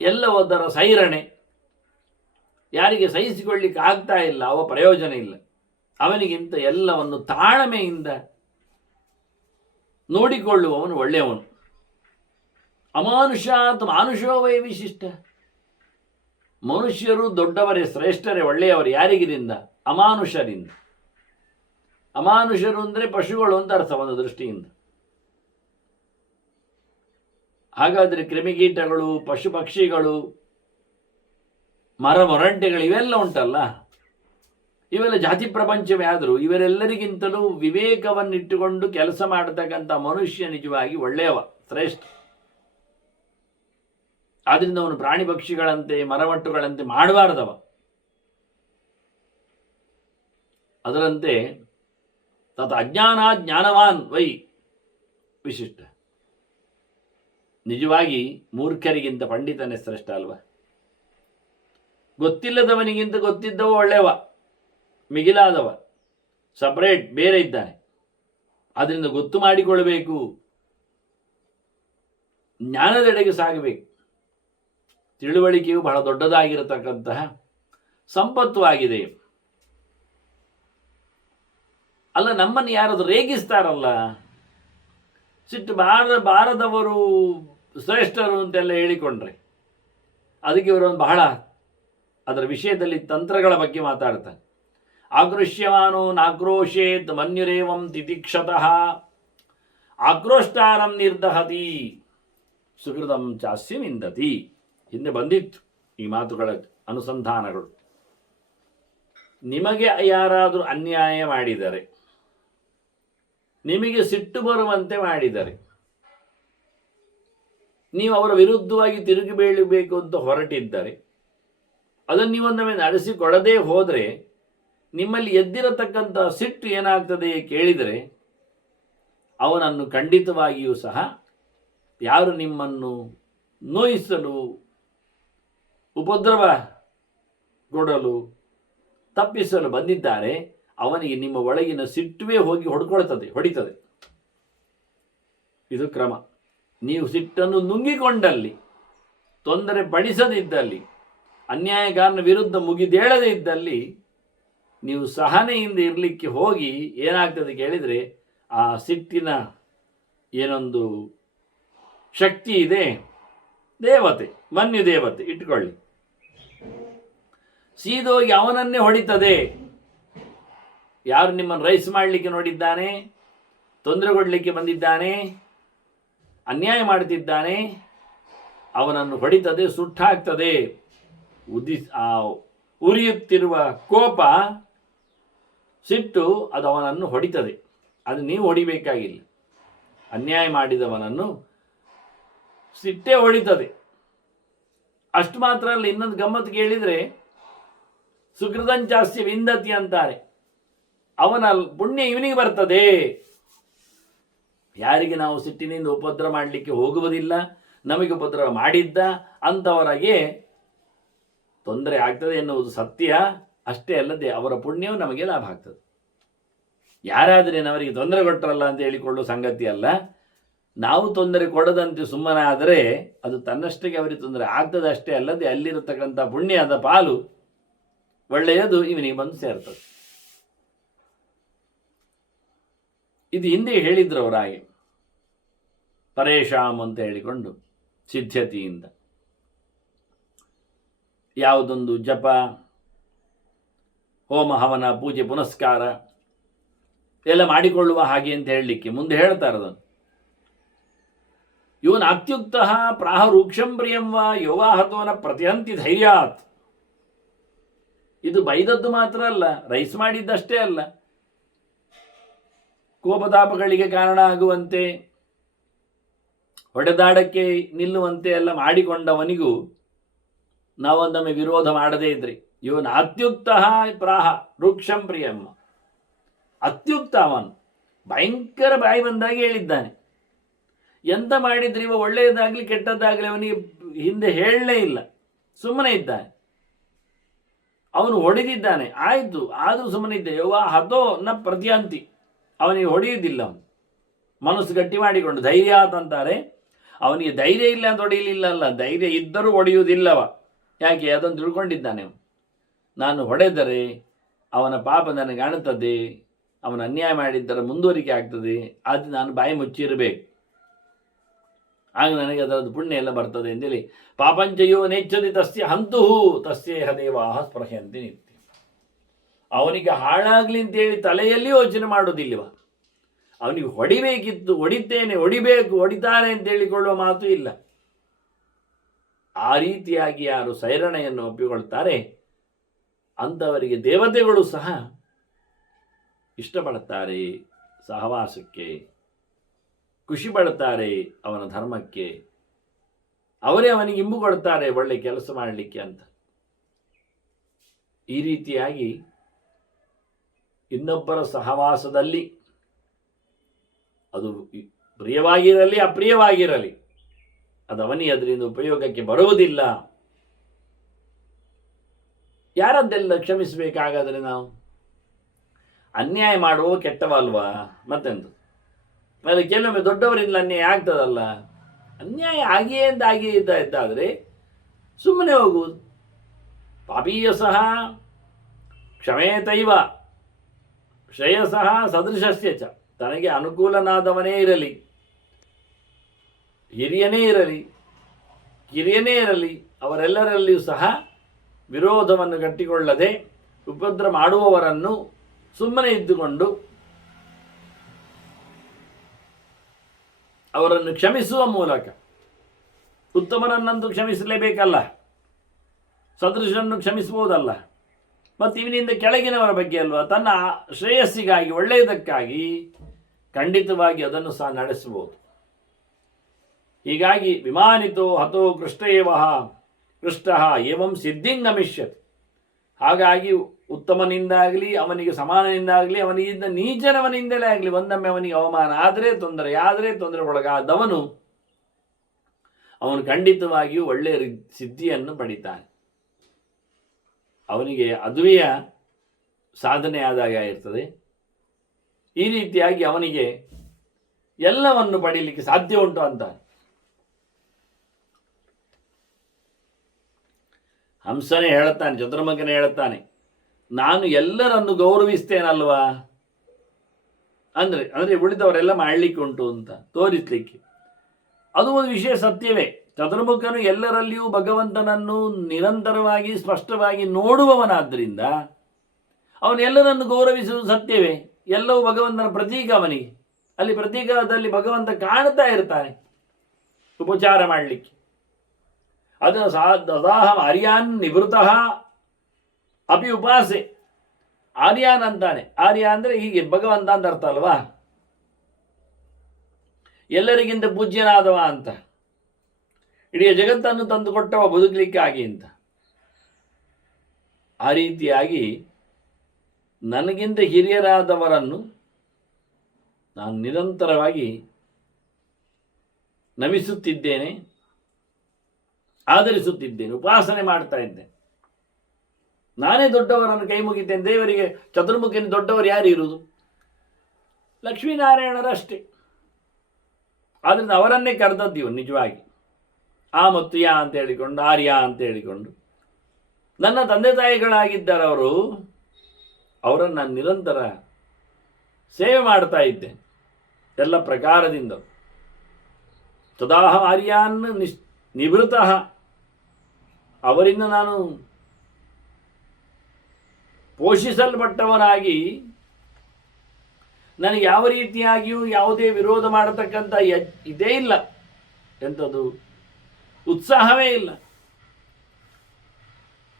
ಎಲ್ಲವದರ ಸೈರಣೆ. ಯಾರಿಗೆ ಸಹಿಸಿಕೊಳ್ಳಿಕ್ಕೆ ಆಗ್ತಾ ಇಲ್ಲ, ಅವ ಪ್ರಯೋಜನ ಇಲ್ಲ. ಅವನಿಗಿಂತ ಎಲ್ಲವನ್ನು ತಾಳ್ಮೆಯಿಂದ ನೋಡಿಕೊಳ್ಳುವವನು ಒಳ್ಳೆಯವನು. ಅಮಾನುಷಾತ್ ಮಾನುಷೋ ವೈ ವಿಶಿಷ್ಟ. ಮನುಷ್ಯರು ದೊಡ್ಡವರೇ, ಶ್ರೇಷ್ಠರೇ, ಒಳ್ಳೆಯವರು. ಯಾರಿಗಿರಿಂದ? ಅಮಾನುಷರಿಂದ. ಅಮಾನುಷರು ಅಂದರೆ ಪಶುಗಳು ಅಂತ ಅರ್ಥ ಒಂದು ದೃಷ್ಟಿಯಿಂದ. ಹಾಗಾದರೆ ಕ್ರಿಮಿಕೀಟಗಳು, ಪಶು ಪಕ್ಷಿಗಳು, ಮರ ಮೊರಂಟೆಗಳು ಇವೆಲ್ಲ ಉಂಟಲ್ಲ, ಇವೆಲ್ಲ ಜಾತಿ ಪ್ರಪಂಚವೇ. ಆದರೂ ಇವರೆಲ್ಲರಿಗಿಂತಲೂ ವಿವೇಕವನ್ನಿಟ್ಟುಕೊಂಡು ಕೆಲಸ ಮಾಡತಕ್ಕಂಥ ಮನುಷ್ಯ ನಿಜವಾಗಿ ಒಳ್ಳೆಯವ, ಶ್ರೇಷ್ಠ. ಆದ್ದರಿಂದ ಅವನು ಪ್ರಾಣಿ ಪಕ್ಷಿಗಳಂತೆ ಮರಮಟ್ಟುಗಳಂತೆ ಮಾಡಬಾರ್ದವ. ಅದರಂತೆ ತತ್ ಅಜ್ಞಾನ ಜ್ಞಾನವಾನ್ ವೈ ವಿಶಿಷ್ಟ. ನಿಜವಾಗಿ ಮೂರ್ಖರಿಗಿಂತ ಪಂಡಿತನೇ ಶ್ರೇಷ್ಠ ಅಲ್ವ? ಗೊತ್ತಿಲ್ಲದವನಿಗಿಂತ ಗೊತ್ತಿದ್ದವ ಒಳ್ಳೆಯವ, ಮಿಗಿಲಾದವ, ಸಪರೇಟ್, ಬೇರೆ ಇದ್ದಾನೆ. ಆದ್ದರಿಂದ ಗೊತ್ತು ಮಾಡಿಕೊಳ್ಳಬೇಕು, ಜ್ಞಾನದೆಡೆಗೆ ಸಾಗಬೇಕು. ತಿಳುವಳಿಕೆಯು ಬಹಳ ದೊಡ್ಡದಾಗಿರತಕ್ಕಂತಹ ಸಂಪತ್ತು ಆಗಿದೆ. ಅಲ್ಲ, ನಮ್ಮನ್ನು ಯಾರಾದರೂ ರೇಗಿಸ್ತಾರಲ್ಲ, ಸಿಟ್ಟು ಬಾರದವರು ಶ್ರೇಷ್ಠರು ಅಂತೆಲ್ಲ ಹೇಳಿಕೊಂಡ್ರೆ, ಅದಕ್ಕೆ ಇವರೊಂದು ಬಹಳ ಅದರ ವಿಷಯದಲ್ಲಿ ತಂತ್ರಗಳ ಬಗ್ಗೆ ಮಾತಾಡ್ತಾರೆ. ಆಕೃಷ್ಯಮಾನೋ ನಾಕ್ರೋಶೇತ್ ಮನ್ಯುರೇವಂ ತಿತಿಕ್ಷತಃ ಆಕ್ರೋಷ್ಟಾರಂ ನಿರ್ದಹತಿ ಸುಹೃದಂ ಚಾಸ್ಯ ವಿಂದತಿ. ಹಿಂದೆ ಬಂದಿತ್ತು ಈ ಮಾತುಗಳ ಅನುಸಂಧಾನಗಳು. ನಿಮಗೆ ಯಾರಾದರೂ ಅನ್ಯಾಯ ಮಾಡಿದರೆ, ನಿಮಗೆ ಸಿಟ್ಟು ಬರುವಂತೆ ಮಾಡಿದರೆ, ನೀವು ಅವರ ವಿರುದ್ಧವಾಗಿ ತಿರುಗಿ ಬೀಳಬೇಕು ಅಂತ ಹೊರಟಿದ್ದರೆ, ಅದನ್ನು ನೀವೊಂದೊಮ್ಮೆ ನಡೆಸಿಕೊಡದೇ ಹೋದರೆ ನಿಮ್ಮಲ್ಲಿ ಎದ್ದಿರತಕ್ಕಂಥ ಸಿಟ್ಟು ಏನಾಗ್ತದೆ ಕೇಳಿದರೆ, ಅವನನ್ನು ಖಂಡಿತವಾಗಿಯೂ ಸಹ ಯಾರು ನಿಮ್ಮನ್ನು ನೋಯಿಸಲು, ಉಪದ್ರವ ಕೊಡಲು, ತಪ್ಪಿಸಲು ಬಂದಿದ್ದಾರೆ, ಅವನಿಗೆ ನಿಮ್ಮ ಒಳಗಿನ ಸಿಟ್ಟುವೇ ಹೋಗಿ ಹೊಡಿತದೆ. ಇದು ಕ್ರಮ. ನೀವು ಸಿಟ್ಟನ್ನು ನುಂಗಿಕೊಂಡಲ್ಲಿ, ತೊಂದರೆ ಪಡಿಸದಿದ್ದಲ್ಲಿ, ಅನ್ಯಾಯಗಾರನ ವಿರುದ್ಧ ಮುಗಿದೇಳದೇ ಇದ್ದಲ್ಲಿ, ನೀವು ಸಹನೆಯಿಂದ ಇರಲಿಕ್ಕೆ ಹೋಗಿ ಏನಾಗ್ತದೆ ಕೇಳಿದರೆ, ಆ ಸಿಟ್ಟಿನ ಏನೊಂದು ಶಕ್ತಿ ಇದೆ, ದೇವತೆ, ಮನ್ಯು ದೇವತೆ ಇಟ್ಕೊಳ್ಳಿ, ಸೀದೋಗಿ ಅವನನ್ನೇ ಹೊಡಿತದೆ. ಯಾರು ನಿಮ್ಮನ್ನು ರೈಸ್ ಮಾಡಲಿಕ್ಕೆ ನೋಡಿದ್ದಾನೆ, ತೊಂದರೆ ಕೊಡಲಿಕ್ಕೆ ಬಂದಿದ್ದಾನೆ, ಅನ್ಯಾಯ ಮಾಡುತ್ತಿದ್ದಾನೆ, ಅವನನ್ನು ಹೊಡಿತದೆ, ಸುಟ್ಟಾಗ್ತದೆ. ಉರಿಯುತ್ತಿರುವ ಕೋಪ, ಸಿಟ್ಟು, ಅದು ಅವನನ್ನು ಹೊಡಿತದೆ. ಅದು ನೀವು ಹೊಡಿಬೇಕಾಗಿಲ್ಲ. ಅನ್ಯಾಯ ಮಾಡಿದವನನ್ನು ಸಿಟ್ಟೇ ಹೊಡಿತದೆ. ಅಷ್ಟು ಮಾತ್ರ ಅಲ್ಲ, ಇನ್ನೊಂದು ಗಮ್ಮತ್ತು ಕೇಳಿದರೆ, ಸುಕೃತಂಚಾಸ್ಯ ವಿಂದತಿ ಅಂತಾರೆ. ಅವನ ಪುಣ್ಯ ಇವನಿಗೆ ಬರ್ತದೆ. ಯಾರಿಗೆ ನಾವು ಸಿಟ್ಟಿನಿಂದ ಉಪದ್ರ ಮಾಡಲಿಕ್ಕೆ ಹೋಗುವುದಿಲ್ಲ, ನಮಗೆ ಉಪದ್ರ ಮಾಡಿದ್ದ ಅಂಥವರಿಗೆ ತೊಂದರೆ ಆಗ್ತದೆ ಎನ್ನುವುದು ಸತ್ಯ. ಅಷ್ಟೇ ಅಲ್ಲದೆ ಅವರ ಪುಣ್ಯವು ನಮಗೆ ಲಾಭ ಆಗ್ತದೆ. ಯಾರಾದರೇನು ಅವರಿಗೆ ತೊಂದರೆ ಕೊಟ್ಟರಲ್ಲ ಅಂತ ಹೇಳಿಕೊಳ್ಳುವ ಸಂಗತಿ ಅಲ್ಲ. ನಾವು ತೊಂದರೆ ಕೊಡದಂತೆ ಸುಮ್ಮನಾದರೆ ಅದು ತನ್ನಷ್ಟಕ್ಕೆ ಅವರಿಗೆ ತೊಂದರೆ ಆಗ್ತದೆ. ಅಷ್ಟೇ ಅಲ್ಲದೆ ಅಲ್ಲಿರತಕ್ಕಂಥ ಪುಣ್ಯದ ಪಾಲು ಒಳ್ಳೆಯದು ಇವನಿಗೆ ಬಂದು ಸೇರ್ತದೆ. ಇದು ಹಿಂದೆ ಹೇಳಿದ್ರು ಅವರಾಗೆ, ಪರೇಶಾಮ್ ಅಂತ ಹೇಳಿಕೊಂಡು ಸಿದ್ಧತೆಯಿಂದ ಯಾವುದೊಂದು ಜಪ, ಹೋಮ, ಹವನ, ಪೂಜೆ, ಪುನಸ್ಕಾರ ಎಲ್ಲ ಮಾಡಿಕೊಳ್ಳುವ ಹಾಗೆ ಅಂತ ಹೇಳಲಿಕ್ಕೆ ಮುಂದೆ ಹೇಳ್ತಾರದನ್ನು. ಇವನು ಅತ್ಯುಕ್ತ ಪ್ರಾಹ ರೂಕ್ಷಂ ಪ್ರಿಯಂ ವಾ ಯೋವಾಹತೋನ ಪ್ರತಿಹಂತಿ ಧೈರ್ಯಾತ್. ಇದು ಬೈದದ್ದು ಮಾತ್ರ ಅಲ್ಲ, ರೈಸ್ ಮಾಡಿದ್ದಷ್ಟೇ ಅಲ್ಲ, ಕೋಪತಾಪಗಳಿಗೆ ಕಾರಣ ಆಗುವಂತೆ, ಹೊಡೆದಾಡಕ್ಕೆ ನಿಲ್ಲುವಂತೆ ಎಲ್ಲ ಮಾಡಿಕೊಂಡವನಿಗೂ ನಾವೊಂದೊಮ್ಮೆ ವಿರೋಧ ಮಾಡದೇ ಇದ್ರಿ. ಇವನು ಅತ್ಯುಕ್ತ ಪ್ರಾಹ ವೃಕ್ಷಂ ಪ್ರಿಯಮ್ಮ, ಅತ್ಯುಕ್ತ, ಅವನು ಭಯಂಕರ ಬಾಯಿ ಬಂದಾಗಿ ಹೇಳಿದ್ದಾನೆ. ಎಂತ ಮಾಡಿದ್ರಿ ಇವ, ಒಳ್ಳೆಯದಾಗಲಿ ಕೆಟ್ಟದ್ದಾಗಲಿ ಅವನಿಗೆ ಹಿಂದೆ ಹೇಳಲೇ ಇಲ್ಲ, ಸುಮ್ಮನೆ ಇದ್ದಾನೆ. ಅವನು ಹೊಡೆದಿದ್ದಾನೆ, ಆಯಿತು, ಆದರೂ ಸುಮ್ಮನೆ ಇದ್ದೆ. ಯವ್ವ ಹತೋ ನ ಪ್ರತ್ಯಾಂತಿ, ಅವನಿಗೆ ಹೊಡೆಯುವುದಿಲ್ಲ. ಅವನು ಮನಸ್ಸು ಗಟ್ಟಿ ಮಾಡಿಕೊಂಡು ಧೈರ್ಯ ಆತಂತಾರೆ. ಅವನಿಗೆ ಧೈರ್ಯ ಇಲ್ಲ ಅಂತ ಹೊಡೆಯಲಿಲ್ಲ ಅಲ್ಲ, ಧೈರ್ಯ ಇದ್ದರೂ ಹೊಡೆಯುವುದಿಲ್ಲವ. ಯಾಕೆ? ಅದನ್ನು ತಿಳ್ಕೊಂಡಿದ್ದಾನೆ. ನಾನು ಹೊಡೆದರೆ ಅವನ ಪಾಪ ನನಗೆ ಕಾಣುತ್ತದೆ, ಅವನ ಅನ್ಯಾಯ ಮಾಡಿದ್ದರ ಮುಂದುವರಿಕೆ ಆಗ್ತದೆ, ಅದು ನಾನು ಬಾಯಿ ಮುಚ್ಚಿರಬೇಕು, ಆಗ ನನಗೆ ಅದರದ್ದು ಪುಣ್ಯ ಎಲ್ಲ ಬರ್ತದೆ ಅಂತೇಳಿ ಪಾಪಂಚಯೋ ನೆಚ್ಚದಿ ತಸ್ಯ ಹಂತುಹು ತಸ್ಯೇಹ ದೇವಾಹ ಸ್ಪರ್ಶಂತಿ ನಿತ್ಯ. ಅವನಿಗೆ ಹಾಳಾಗ್ಲಿ ಅಂತೇಳಿ ತಲೆಯಲ್ಲಿ ಯೋಚನೆ ಮಾಡೋದಿಲ್ಲವ. ಅವನಿಗೆ ಹೊಡಿಬೇಕಿತ್ತು, ಹೊಡಿತೇನೆ, ಹೊಡಿಬೇಕು, ಹೊಡಿತಾರೆ ಅಂತ ಹೇಳಿಕೊಳ್ಳುವ ಮಾತು ಇಲ್ಲ. ಆ ರೀತಿಯಾಗಿ ಯಾರು ಸೈರಣೆಯನ್ನು ಒಪ್ಪಿಕೊಳ್ತಾರೆ ಅಂಥವರಿಗೆ ದೇವತೆಗಳು ಸಹ ಇಷ್ಟಪಡುತ್ತಾರೆ, ಸಹವಾಸಕ್ಕೆ ಖುಷಿ ಪಡುತ್ತಾರೆ, ಅವನ ಧರ್ಮಕ್ಕೆ. ಅವರೇ ಅವನಿಗೆ ಇಂಬು ಕೊಡ್ತಾರೆ ಒಳ್ಳೆ ಕೆಲಸ ಮಾಡಲಿಕ್ಕೆ ಅಂತ. ಈ ರೀತಿಯಾಗಿ ಇನ್ನೊಬ್ಬರ ಸಹವಾಸದಲ್ಲಿ, ಅದು ಪ್ರಿಯವಾಗಿರಲಿ ಅಪ್ರಿಯವಾಗಿರಲಿ, ಅದು ಅವನಿಗೆ ಅದರಿಂದ ಉಪಯೋಗಕ್ಕೆ ಬರುವುದಿಲ್ಲ. ಯಾರದ್ದೆಲ್ಲ ಕ್ಷಮಿಸಬೇಕಾಗಾದರೆ ನಾವು? ಅನ್ಯಾಯ ಮಾಡುವ ಕೆಟ್ಟವಲ್ವಾ? ಮತ್ತೆಂದು ಮೇಲೆ ಕೆಲವೊಮ್ಮೆ ದೊಡ್ಡವರಿಂದ ಅನ್ಯಾಯ ಆಗ್ತದಲ್ಲ, ಅನ್ಯಾಯ ಆಗಿಯೇ ಅಂತ ಆಗಿಯೇ ಇದ್ದಾದರೆ ಸುಮ್ಮನೆ ಹೋಗುವುದು. ಪಾಪೀಯ ಸಹ ಕ್ಷಮೇತೈವ ಶ್ರೇಯಸಃ ಸದೃಶಸ್ಯ ಚ. ತನಗೆ ಅನುಕೂಲನಾದವನೇ ಇರಲಿ, ಹಿರಿಯನೇ ಇರಲಿ, ಕಿರಿಯನೇ ಇರಲಿ, ಅವರೆಲ್ಲರಲ್ಲಿಯೂ ಸಹ ವಿರೋಧವನ್ನು ಗಟ್ಟಿಕೊಳ್ಳದೆ ಉಪದ್ರ ಮಾಡುವವರನ್ನು ಸುಮ್ಮನೆ ಇದ್ದುಕೊಂಡು ಅವರನ್ನು ಕ್ಷಮಿಸುವ ಮೂಲಕ, ಉತ್ತಮರನ್ನಂತೂ ಕ್ಷಮಿಸಲೇಬೇಕಲ್ಲ, ಸದೃಶರನ್ನು ಕ್ಷಮಿಸಬಹುದಲ್ಲ, ಮತ್ತು ಇವನಿಂದ ಕೆಳಗಿನವರ ಬಗ್ಗೆ ಅಲ್ವಾ, ತನ್ನ ಶ್ರೇಯಸ್ಸಿಗಾಗಿ ಒಳ್ಳೆಯದಕ್ಕಾಗಿ ಖಂಡಿತವಾಗಿ ಅದನ್ನು ಸಹ ನಡೆಸಬಹುದು. ಹೀಗಾಗಿ ವಿಮಾನಿತೋ ಹತೋ ಕೃಷ್ಟೇವ ಕೃಷ್ಟ ಏವಂ ಸಿದ್ಧಿಂಗಮಿಷ್ಯತ್. ಹಾಗಾಗಿ ಉತ್ತಮನಿಂದಾಗಲಿ, ಅವನಿಗೆ ಸಮಾನನಿಂದಾಗಲಿ, ಅವನಿಗಿಂತ ನೀಚನವನಿಂದಲೇ ಆಗಲಿ, ಒಂದೊಮ್ಮೆ ಅವನಿಗೆ ಅವಮಾನ ಆದರೆ, ತೊಂದರೆಗೊಳಗಾದವನು ಅವನು ಖಂಡಿತವಾಗಿಯೂ ಒಳ್ಳೆಯ ಸಿದ್ಧಿಯನ್ನು ಪಡಿತಾನೆ. ಅವನಿಗೆ ಅದುವೆಯ ಸಾಧನೆ ಆದಾಗ ಇರ್ತದೆ. ಈ ರೀತಿಯಾಗಿ ಅವನಿಗೆ ಎಲ್ಲವನ್ನು ಪಡೀಲಿಕ್ಕೆ ಸಾಧ್ಯ ಉಂಟು ಅಂತ. ಹಂಸನೇ ಹೇಳುತ್ತಾನೆ, ಚತುರ್ಮುಖನೇ ಹೇಳುತ್ತಾನೆ, ನಾನು ಎಲ್ಲರನ್ನು ಗೌರವಿಸ್ತೇನಲ್ವಾ, ಅಂದರೆ ಉಳಿದವರೆಲ್ಲ ಮಾಡಲಿಕ್ಕೆ ಉಂಟು ಅಂತ ತೋರಿಸಲಿಕ್ಕೆ. ಅದು ಒಂದು ವಿಷಯ ಸತ್ಯವೇ. ಚತುರ್ಮುಖನು ಎಲ್ಲರಲ್ಲಿಯೂ ಭಗವಂತನನ್ನು ನಿರಂತರವಾಗಿ ಸ್ಪಷ್ಟವಾಗಿ ನೋಡುವವನಾದ್ದರಿಂದ ಅವನು ಎಲ್ಲರನ್ನು ಗೌರವಿಸುವುದು ಸತ್ಯವೇ. ಎಲ್ಲವೂ ಭಗವಂತನ ಪ್ರತೀಕ ಅವನಿಗೆ. ಅಲ್ಲಿ ಪ್ರತೀಕದಲ್ಲಿ ಭಗವಂತ ಕಾಣ್ತಾ ಇರ್ತಾನೆ ಉಪಚಾರ ಮಾಡಲಿಕ್ಕೆ. ಅದು ದದಾಹಂ ಆರ್ಯಾನ್ ನಿವೃತಃ ಅಪಿ ಉಪಾಸೆ. ಆರ್ಯಾನ್ ಅಂತಾನೆ. ಆರ್ಯ ಅಂದರೆ ಹೀಗೆ ಭಗವಂತ ಅಂತ ಅರ್ಥ ಅಲ್ವಾ, ಎಲ್ಲರಿಗಿಂತ ಪೂಜ್ಯನಾದವ ಅಂತ, ಇಡೀ ಜಗತ್ತನ್ನು ತಂದುಕೊಟ್ಟವ ಬದುಕಲಿಕ್ಕಾಗಿ ಅಂತ. ಆ ರೀತಿಯಾಗಿ ನನಗಿಂತ ಹಿರಿಯರಾದವರನ್ನು ನಾನು ನಿರಂತರವಾಗಿ ನಮಿಸುತ್ತಿದ್ದೇನೆ, ಆಧರಿಸುತ್ತಿದ್ದೇನೆ, ಉಪಾಸನೆ ಮಾಡ್ತಾ ಇದ್ದೇನೆ. ನಾನೇ ದೊಡ್ಡವರನ್ನು ಕೈ ಮುಗಿದ್ದೇನೆ. ದೇವರಿಗೆ ಚತುರ್ಮುಖಿನ ದೊಡ್ಡವರು ಯಾರು ಇರುವುದು? ಲಕ್ಷ್ಮೀನಾರಾಯಣರಷ್ಟೇ. ಆದ್ದರಿಂದ ಅವರನ್ನೇ ಕರೆದದ್ದೀವು ನಿಜವಾಗಿ. ಆ ಮತ್ತು ಯಾ ಅಂತ ಹೇಳಿಕೊಂಡು, ಆರ್ಯ ಅಂತ ಹೇಳಿಕೊಂಡು ನನ್ನ ತಂದೆ ತಾಯಿಗಳಾಗಿದ್ದಾರೆ ಅವರು. ಅವರನ್ನು ನಾನು ನಿರಂತರ ಸೇವೆ ಮಾಡ್ತಾ ಇದ್ದೇನೆ ಎಲ್ಲ ಪ್ರಕಾರದಿಂದ. ತದಾಹಂ ಆರ್ಯಾನ್ ನಿವೃತಃ. ಅವರಿಂದ ನಾನು ಪೋಷಿಸಲ್ಪಟ್ಟವನಾಗಿ ನನಗೆ ಯಾವ ರೀತಿಯಾಗಿಯೂ ಯಾವುದೇ ವಿರೋಧ ಮಾಡತಕ್ಕಂಥ ಇದೇ ಇಲ್ಲ, ಎಂಥದ್ದು ಉತ್ಸಾಹವೇ ಇಲ್ಲ.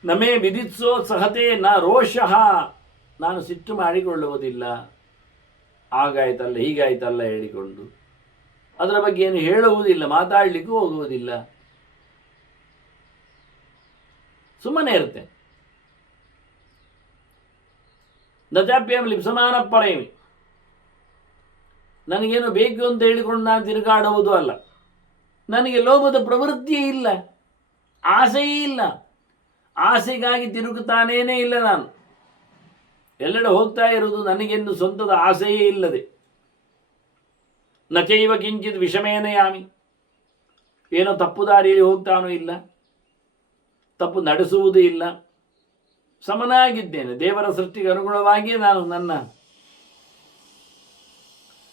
ನಮೇ ವಿದಿತ್ಸೋ ಸಹತೆ ನ ರೋಷಃ, ನಾನು ಸಿಟ್ಟು ಮಾಡಿಕೊಳ್ಳುವುದಿಲ್ಲ. ಹಾಗಾಯ್ತಲ್ಲ ಹೀಗಾಯ್ತಲ್ಲ ಹೇಳಿಕೊಂಡು ಅದರ ಬಗ್ಗೆ ಏನು ಹೇಳುವುದಿಲ್ಲ, ಮಾತಾಡಲಿಕ್ಕೂ ಹೋಗುವುದಿಲ್ಲ, ಸುಮ್ಮನೆ ಇರುತ್ತೆ. ನಜಾಪ್ಯಂ ಲಿಪ್ಸಮಾನ ಪರೇಮಿ, ನನಗೇನು ಬೇಕು ಅಂತ ಹೇಳಿಕೊಂಡು ನಾನು ತಿರುಗಾಡುವುದು ಅಲ್ಲ. ನನಗೆ ಲೋಭದ ಪ್ರವೃತ್ತಿಯೇ ಇಲ್ಲ, ಆಸೆಯೇ ಇಲ್ಲ, ಆಸೆಗಾಗಿ ತಿರುಗುತ್ತಾನೇನೇ ಇಲ್ಲ. ನಾನು ಎಲ್ಲೆಡೆ ಹೋಗ್ತಾ ಇರುವುದು ನನಗೆಂದು ಸ್ವಂತದ ಆಸೆಯೇ ಇಲ್ಲದೆ. ನಚೈವ ಕಿಂಚಿತ್ ವಿಷಮೇನಯಾಮಿ, ಏನೋ ತಪ್ಪು ದಾರಿಯಲ್ಲಿ ಹೋಗ್ತಾನೂ ಇಲ್ಲ, ತಪ್ಪು ನಡೆಸುವುದೂ ಇಲ್ಲ, ಸಮನಾಗಿದ್ದೇನೆ. ದೇವರ ಸೃಷ್ಟಿಗೆ ಅನುಗುಣವಾಗಿಯೇ ನಾನು ನನ್ನ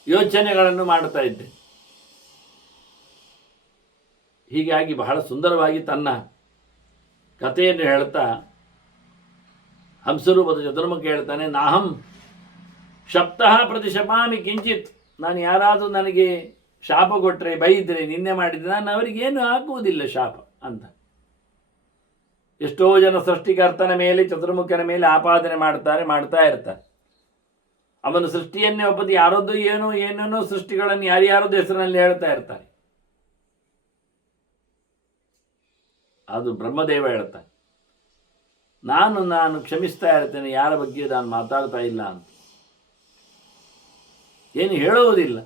ಯೋಚನೆಗಳನ್ನು ಮಾಡ್ತಾ ಇದ್ದೆ. ಹೀಗಾಗಿ ಬಹಳ ಸುಂದರವಾಗಿ ತನ್ನ ಕಥೆಯನ್ನು ಹೇಳ್ತಾ ಹಂಸರೂಪದ ಚತುರ್ಮುಖ ಹೇಳ್ತಾನೆ, ನಾಹಂ ಶಪ್ತಃ ಪ್ರತಿಶಪಾಮಿ ಕಿಂಚಿತ್, ನಾನು ಯಾರಾದರೂ ನನಗೆ ಶಾಪ ಕೊಟ್ಟರೆ, ಬೈದರೆ, ನಿನ್ನೆ ಮಾಡಿದರೆ ನಾನು ಅವರಿಗೇನು ಹಾಕುವುದಿಲ್ಲ ಶಾಪ ಅಂತ. ಎಷ್ಟೋ ಜನ ಸೃಷ್ಟಿಕರ್ತನ ಮೇಲೆ, ಚತುರ್ಮುಖನ ಮೇಲೆ ಆಪಾದನೆ ಮಾಡ್ತಾ ಇರ್ತಾರೆ. ಅವನ ಸೃಷ್ಟಿಯನ್ನೇ ಒಪ್ಪದು ಯಾರದ್ದು ಏನೇನೋ ಸೃಷ್ಟಿಗಳನ್ನು ಯಾರ್ಯಾರದ್ದು ಹೆಸರಿನಲ್ಲಿ ಹೇಳ್ತಾ ಇರ್ತಾರೆ. ಅದು ಬ್ರಹ್ಮದೇವ ಹೇಳ್ತಾನೆ, ನಾನು ಕ್ಷಮಿಸ್ತಾ ಇರ್ತೇನೆ, ಯಾರ ಬಗ್ಗೆ ನಾನು ಮಾತಾಡ್ತಾ ಇಲ್ಲ ಅಂತ ಏನು ಹೇಳುವುದಿಲ್ಲ.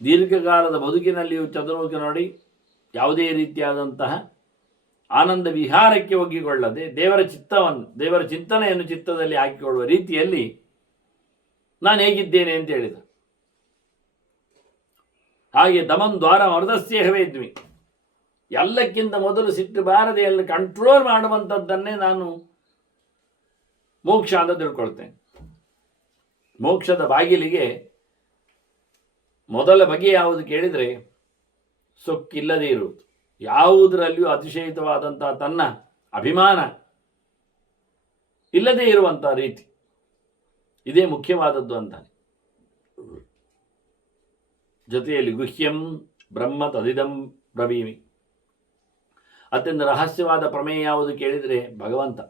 ದೀರ್ಘಕಾಲದ ಬದುಕಿನಲ್ಲಿಯೂ ಚತುರ್ಮುಖ ನೋಡಿ ಯಾವುದೇ ರೀತಿಯಾದಂತಹ ಆನಂದ ವಿಹಾರಕ್ಕೆ ಒಗ್ಗಿಕೊಳ್ಳದೆ ದೇವರ ಚಿಂತನೆಯನ್ನು ಚಿತ್ತದಲ್ಲಿ ಹಾಕಿಕೊಳ್ಳುವ ರೀತಿಯಲ್ಲಿ ನಾನು ಹೇಗಿದ್ದೇನೆ ಅಂತ ಹೇಳಿದ. ಹಾಗೆ ದಮನ್ ದ್ವಾರ ಅಮೃತಸ್ಯ ಹವೇದ್ಮಿ, ಎಲ್ಲಕ್ಕಿಂತ ಮೊದಲು ಸಿಟ್ಟು ಬಾರದೆ ಎಲ್ಲ ಕಂಟ್ರೋಲ್ ಮಾಡುವಂಥದ್ದನ್ನೇ ನಾನು ಮೋಕ್ಷ ಅಂತ ತಿಳ್ಕೊಳ್ತೇನೆ. ಮೋಕ್ಷದ ಬಾಗಿಲಿಗೆ ಮೊದಲ ಬಗೆ ಯಾವುದು ಕೇಳಿದರೆ ಸೊಕ್ಕಿಲ್ಲದೆ ಇರುವುದು, ಯಾವುದರಲ್ಲಿಯೂ ಅತಿಶಯಿತವಾದಂತಹ ತನ್ನ ಅಭಿಮಾನ ಇಲ್ಲದೆ ಇರುವಂತಹ ರೀತಿ, ಇದೇ ಮುಖ್ಯವಾದದ್ದು ಅಂತಾನೆ. ಜೊತೆಯಲ್ಲಿ ಗುಹ್ಯಂ ಬ್ರಹ್ಮ ತದಿದಂ ಬ್ರವೀಮಿ, ಅತ್ಯಂತ ರಹಸ್ಯವಾದ ಪ್ರಮೇಯ ಯಾವುದು ಕೇಳಿದರೆ ಭಗವಂತ,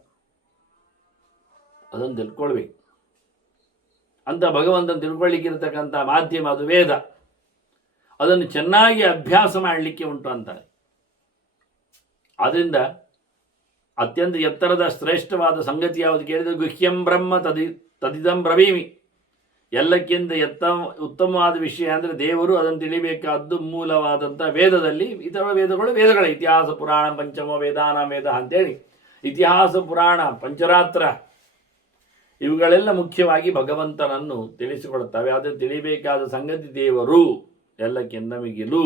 ಅದನ್ನು ತಿಳ್ಕೊಳ್ಬೇಕು. ಅಂತ ಭಗವಂತನ ತಿಳ್ಕೊಳ್ಳಿಕ್ಕಿರ್ತಕ್ಕಂಥ ಮಾಧ್ಯಮ ಅದು ವೇದ, ಅದನ್ನು ಚೆನ್ನಾಗಿ ಅಭ್ಯಾಸ ಮಾಡಲಿಕ್ಕೆ ಉಂಟು ಅಂತಾರೆ. ಆದ್ದರಿಂದ ಅತ್ಯಂತ ಎತ್ತರದ ಶ್ರೇಷ್ಠವಾದ ಸಂಗತಿ ಯಾವುದು ಕೇಳಿದರೆ ಗುಹ್ಯಂ ಬ್ರಹ್ಮ ತದಿದಂ ಬ್ರವೀಮಿ, ಎಲ್ಲಕ್ಕಿಂತ ಉತ್ತಮವಾದ ವಿಷಯ ಅಂದರೆ ದೇವರು, ಅದನ್ನು ತಿಳಿಬೇಕಾದ್ದು ಮೂಲವಾದಂಥ ವೇದದಲ್ಲಿ. ಇತರ ವೇದಗಳ ಇತಿಹಾಸ ಪುರಾಣ ಪಂಚಮ ವೇದಾನ ವೇದ ಅಂತೇಳಿ ಇತಿಹಾಸ ಪುರಾಣ ಪಂಚರಾತ್ರ ಇವುಗಳೆಲ್ಲ ಮುಖ್ಯವಾಗಿ ಭಗವಂತನನ್ನು ತಿಳಿಸಿಕೊಡುತ್ತವೆ. ಆದರೆ ತಿಳಿಬೇಕಾದ ಸಂಗತಿ ದೇವರು ಎಲ್ಲಕ್ಕಿಂತ ಮಿಗಿಲು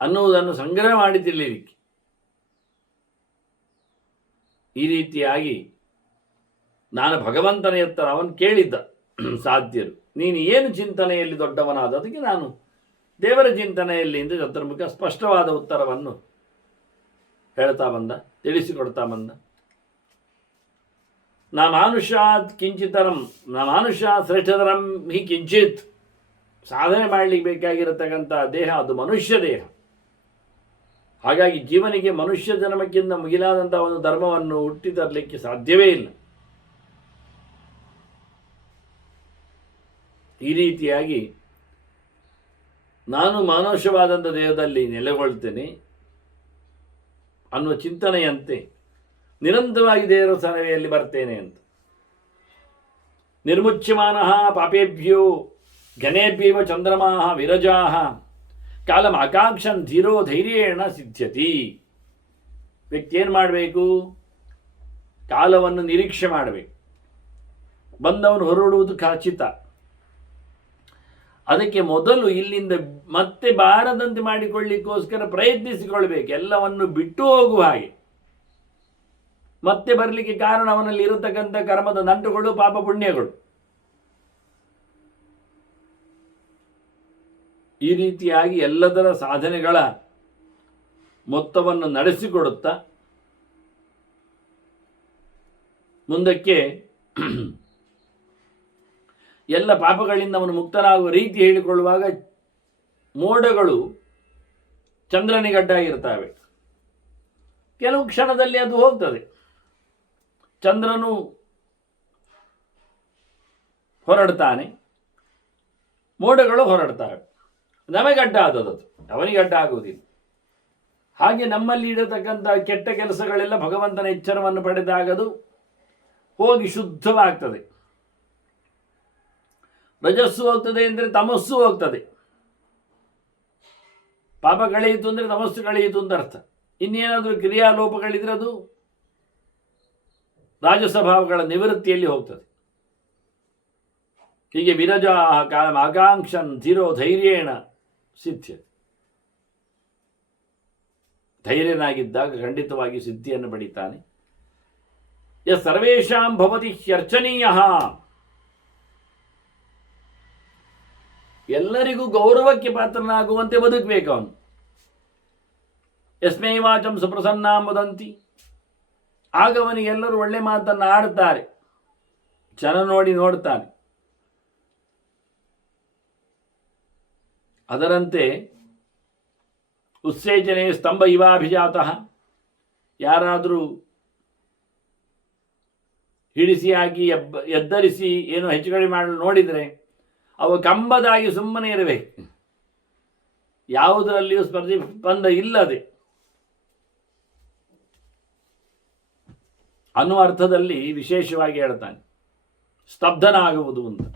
ಅನ್ನುವುದನ್ನು ಸಂಗ್ರಹ ಮಾಡಿ ತಿಳಿಯಲಿಕ್ಕೆ ಈ ರೀತಿಯಾಗಿ ನಾನು ಭಗವಂತನ ಎತ್ತರ ಅವನು ಕೇಳಿದ್ದ ಸಾಧ್ಯರು, ನೀನು ಏನು ಚಿಂತನೆಯಲ್ಲಿ ದೊಡ್ಡವನಾದ, ಅದಕ್ಕೆ ನಾನು ದೇವರ ಚಿಂತನೆಯಲ್ಲಿ ಎಂದು ಚತುರ್ಮುಖ ಸ್ಪಷ್ಟವಾದ ಉತ್ತರವನ್ನು ಹೇಳ್ತಾ ಬಂದ, ತಿಳಿಸಿಕೊಡ್ತಾ ಬಂದ. ನ ಮಾನುಷಾತ್ ಕಿಂಚಿತರಂ, ನ ಮಾನುಷ ಶ್ರೇಷ್ಠತರಂ ಹಿ ಕಿಂಚಿತ್, ಸಾಧನೆ ಮಾಡಲಿಕ್ಕೆ ಬೇಕಾಗಿರತಕ್ಕಂಥ ದೇಹ ಅದು ಮನುಷ್ಯ ದೇಹ. ಹಾಗಾಗಿ ಜೀವನಿಗೆ ಮನುಷ್ಯ ಜನ್ಮಕ್ಕಿಂತ ಮುಗಿಲಾದಂಥ ಒಂದು ಧರ್ಮವನ್ನು ಹುಟ್ಟಿ ತರಲಿಕ್ಕೆ ಸಾಧ್ಯವೇ ಇಲ್ಲ. ಈ ರೀತಿಯಾಗಿ ನಾನು ಮಾನುಷವಾದಂಥ ದೇಹದಲ್ಲಿ ನೆಲೆಗೊಳ್ತೇನೆ ಅನ್ನುವ ಚಿಂತನೆಯಂತೆ ನಿರಂತರವಾಗಿ ದೇವರ ಸನವೆಯಲ್ಲಿ ಬರ್ತೇನೆ ಅಂತ. ನಿರ್ಮುಚ್ಯಮಾನಃ ಪಾಪೇಭ್ಯೋ ಘನೇಭ್ಯವ ಚಂದ್ರಮಾಃ ವಿರಜಾಃ ಕಾಲಂ ಆಕಾಂಕ್ಷನ್ ಧೀರೋ ಧೈರ್ಯೇಣ ಸಿದ್ಧ್ಯತಿ. ವ್ಯಕ್ತಿ ಏನು ಮಾಡಬೇಕು? ಕಾಲವನ್ನು ನಿರೀಕ್ಷೆ ಮಾಡಬೇಕು. ಬಂದವನು ಹೊರಡುವುದು ಖಚಿತ. ಅದಕ್ಕೆ ಮೊದಲು ಇಲ್ಲಿಂದ ಮತ್ತೆ ಬಾರದಂತೆ ಮಾಡಿಕೊಳ್ಳಿಕ್ಕೋಸ್ಕರ ಪ್ರಯತ್ನಿಸಿಕೊಳ್ಬೇಕು. ಎಲ್ಲವನ್ನು ಬಿಟ್ಟು ಹೋಗುವ ಹಾಗೆ. ಮತ್ತೆ ಬರಲಿಕ್ಕೆ ಕಾರಣ ಅವನಲ್ಲಿ ಇರತಕ್ಕಂಥ ಕರ್ಮದ ನಂಟುಗಳು, ಪಾಪ ಪುಣ್ಯಗಳು. ಈ ರೀತಿಯಾಗಿ ಎಲ್ಲದರ ಸಾಧನೆಗಳ ಮೊತ್ತವನ್ನು ನಡೆಸಿಕೊಡುತ್ತಾ ಮುಂದಕ್ಕೆ ಎಲ್ಲ ಪಾಪಗಳಿಂದ ಅವನು ಮುಕ್ತನಾಗುವ ರೀತಿ ಹೇಳಿಕೊಳ್ಳುವಾಗ ಮೋಡಗಳು ಚಂದ್ರನಿಗಡ್ಡಾಗಿರ್ತವೆ. ಕೆಲವು ಕ್ಷಣದಲ್ಲಿ ಅದು ಹೋಗ್ತದೆ. ಚಂದ್ರನು ಹೊರಡ್ತಾನೆ, ಮೋಡಗಳು ಹೊರಡ್ತವೆ, ನಮಗೆ ಅಡ್ಡ ಆದದ್ದು, ಅವನಿಗೆ ಅಡ್ಡ ಆಗುವುದಿಲ್ಲ. ಹಾಗೆ ನಮ್ಮಲ್ಲಿ ಇರತಕ್ಕಂಥ ಕೆಟ್ಟ ಕೆಲಸಗಳೆಲ್ಲ ಭಗವಂತನ ಎಚ್ಚರವನ್ನು ಪಡೆದಾಗದು ಹೋಗಿ ಶುದ್ಧವಾಗ್ತದೆ. ರಜಸ್ಸು ಹೋಗ್ತದೆ ಅಂದರೆ ತಮಸ್ಸು ಹೋಗ್ತದೆ. ಪಾಪ ಕಳೆಯಿತು ಅಂದರೆ ತಮಸ್ಸು ಕಳೆಯಿತು ಅಂತ ಅರ್ಥ. ಇನ್ನೇನಾದರೂ ಕ್ರಿಯಾಲೋಪಗಳಿದ್ರೆ ಅದು ರಾಜಸ್ವಭಾವಗಳ ನಿವೃತ್ತಿಯಲ್ಲಿ ಹೋಗ್ತದೆ. ಹೀಗೆ ವಿರಜಾ ಕಾಲಂ ಆಕಾಂಕ್ಷನ್ ಧಿರೋ ಧೈರ್ಯೇಣ ಸಿದ್ಧ. ಧೈರ್ಯನಾಗಿದ್ದಾಗ ಖಂಡಿತವಾಗಿ ಸಿದ್ಧಿಯನ್ನು ಪಡಿತಾನೆ. ಸರ್ವೇಷಾಂ ಭವತಿ ಹ್ಯರ್ಚನೀಯ, ಎಲ್ಲರಿಗೂ ಗೌರವಕ್ಕೆ ಪಾತ್ರನಾಗುವಂತೆ ಬದುಕಬೇಕು ಅವನು. ಯಸ್ಮೈ ವಾಚಂ ಸುಪ್ರಸನ್ನಾಂ ವದಂತಿ, ಆಗ ಅವನಿಗೆಲ್ಲರೂ ಒಳ್ಳೆ ಮಾತನ್ನು ಆಡ್ತಾರೆ, ಜನ ನೋಡ್ತಾನೆ. ಅದರಂತೆ ಉತ್ಸೇಚನೆ ಸ್ತಂಭ ಇವಾಭಿಜಾತಃ, ಯಾರಾದರೂ ಹಿಡಿಸಿ ಹಾಕಿ ಎದ್ದರಿಸಿ ಏನು ಹೆಚ್ಚು ಕಡಿಮೆ ಮಾಡಲು ನೋಡಿದರೆ ಅವ ಕಂಬದಾಗಿ ಸುಮ್ಮನೆ ಇರಬೇಕು, ಯಾವುದರಲ್ಲಿಯೂ ಸ್ಪಂದ ಇಲ್ಲದೆ ಅನ್ನುವ ಅರ್ಥದಲ್ಲಿ ವಿಶೇಷವಾಗಿ ಹೇಳ್ತಾನೆ, ಸ್ತಬ್ಧನಾಗುವುದು ಅಂತ.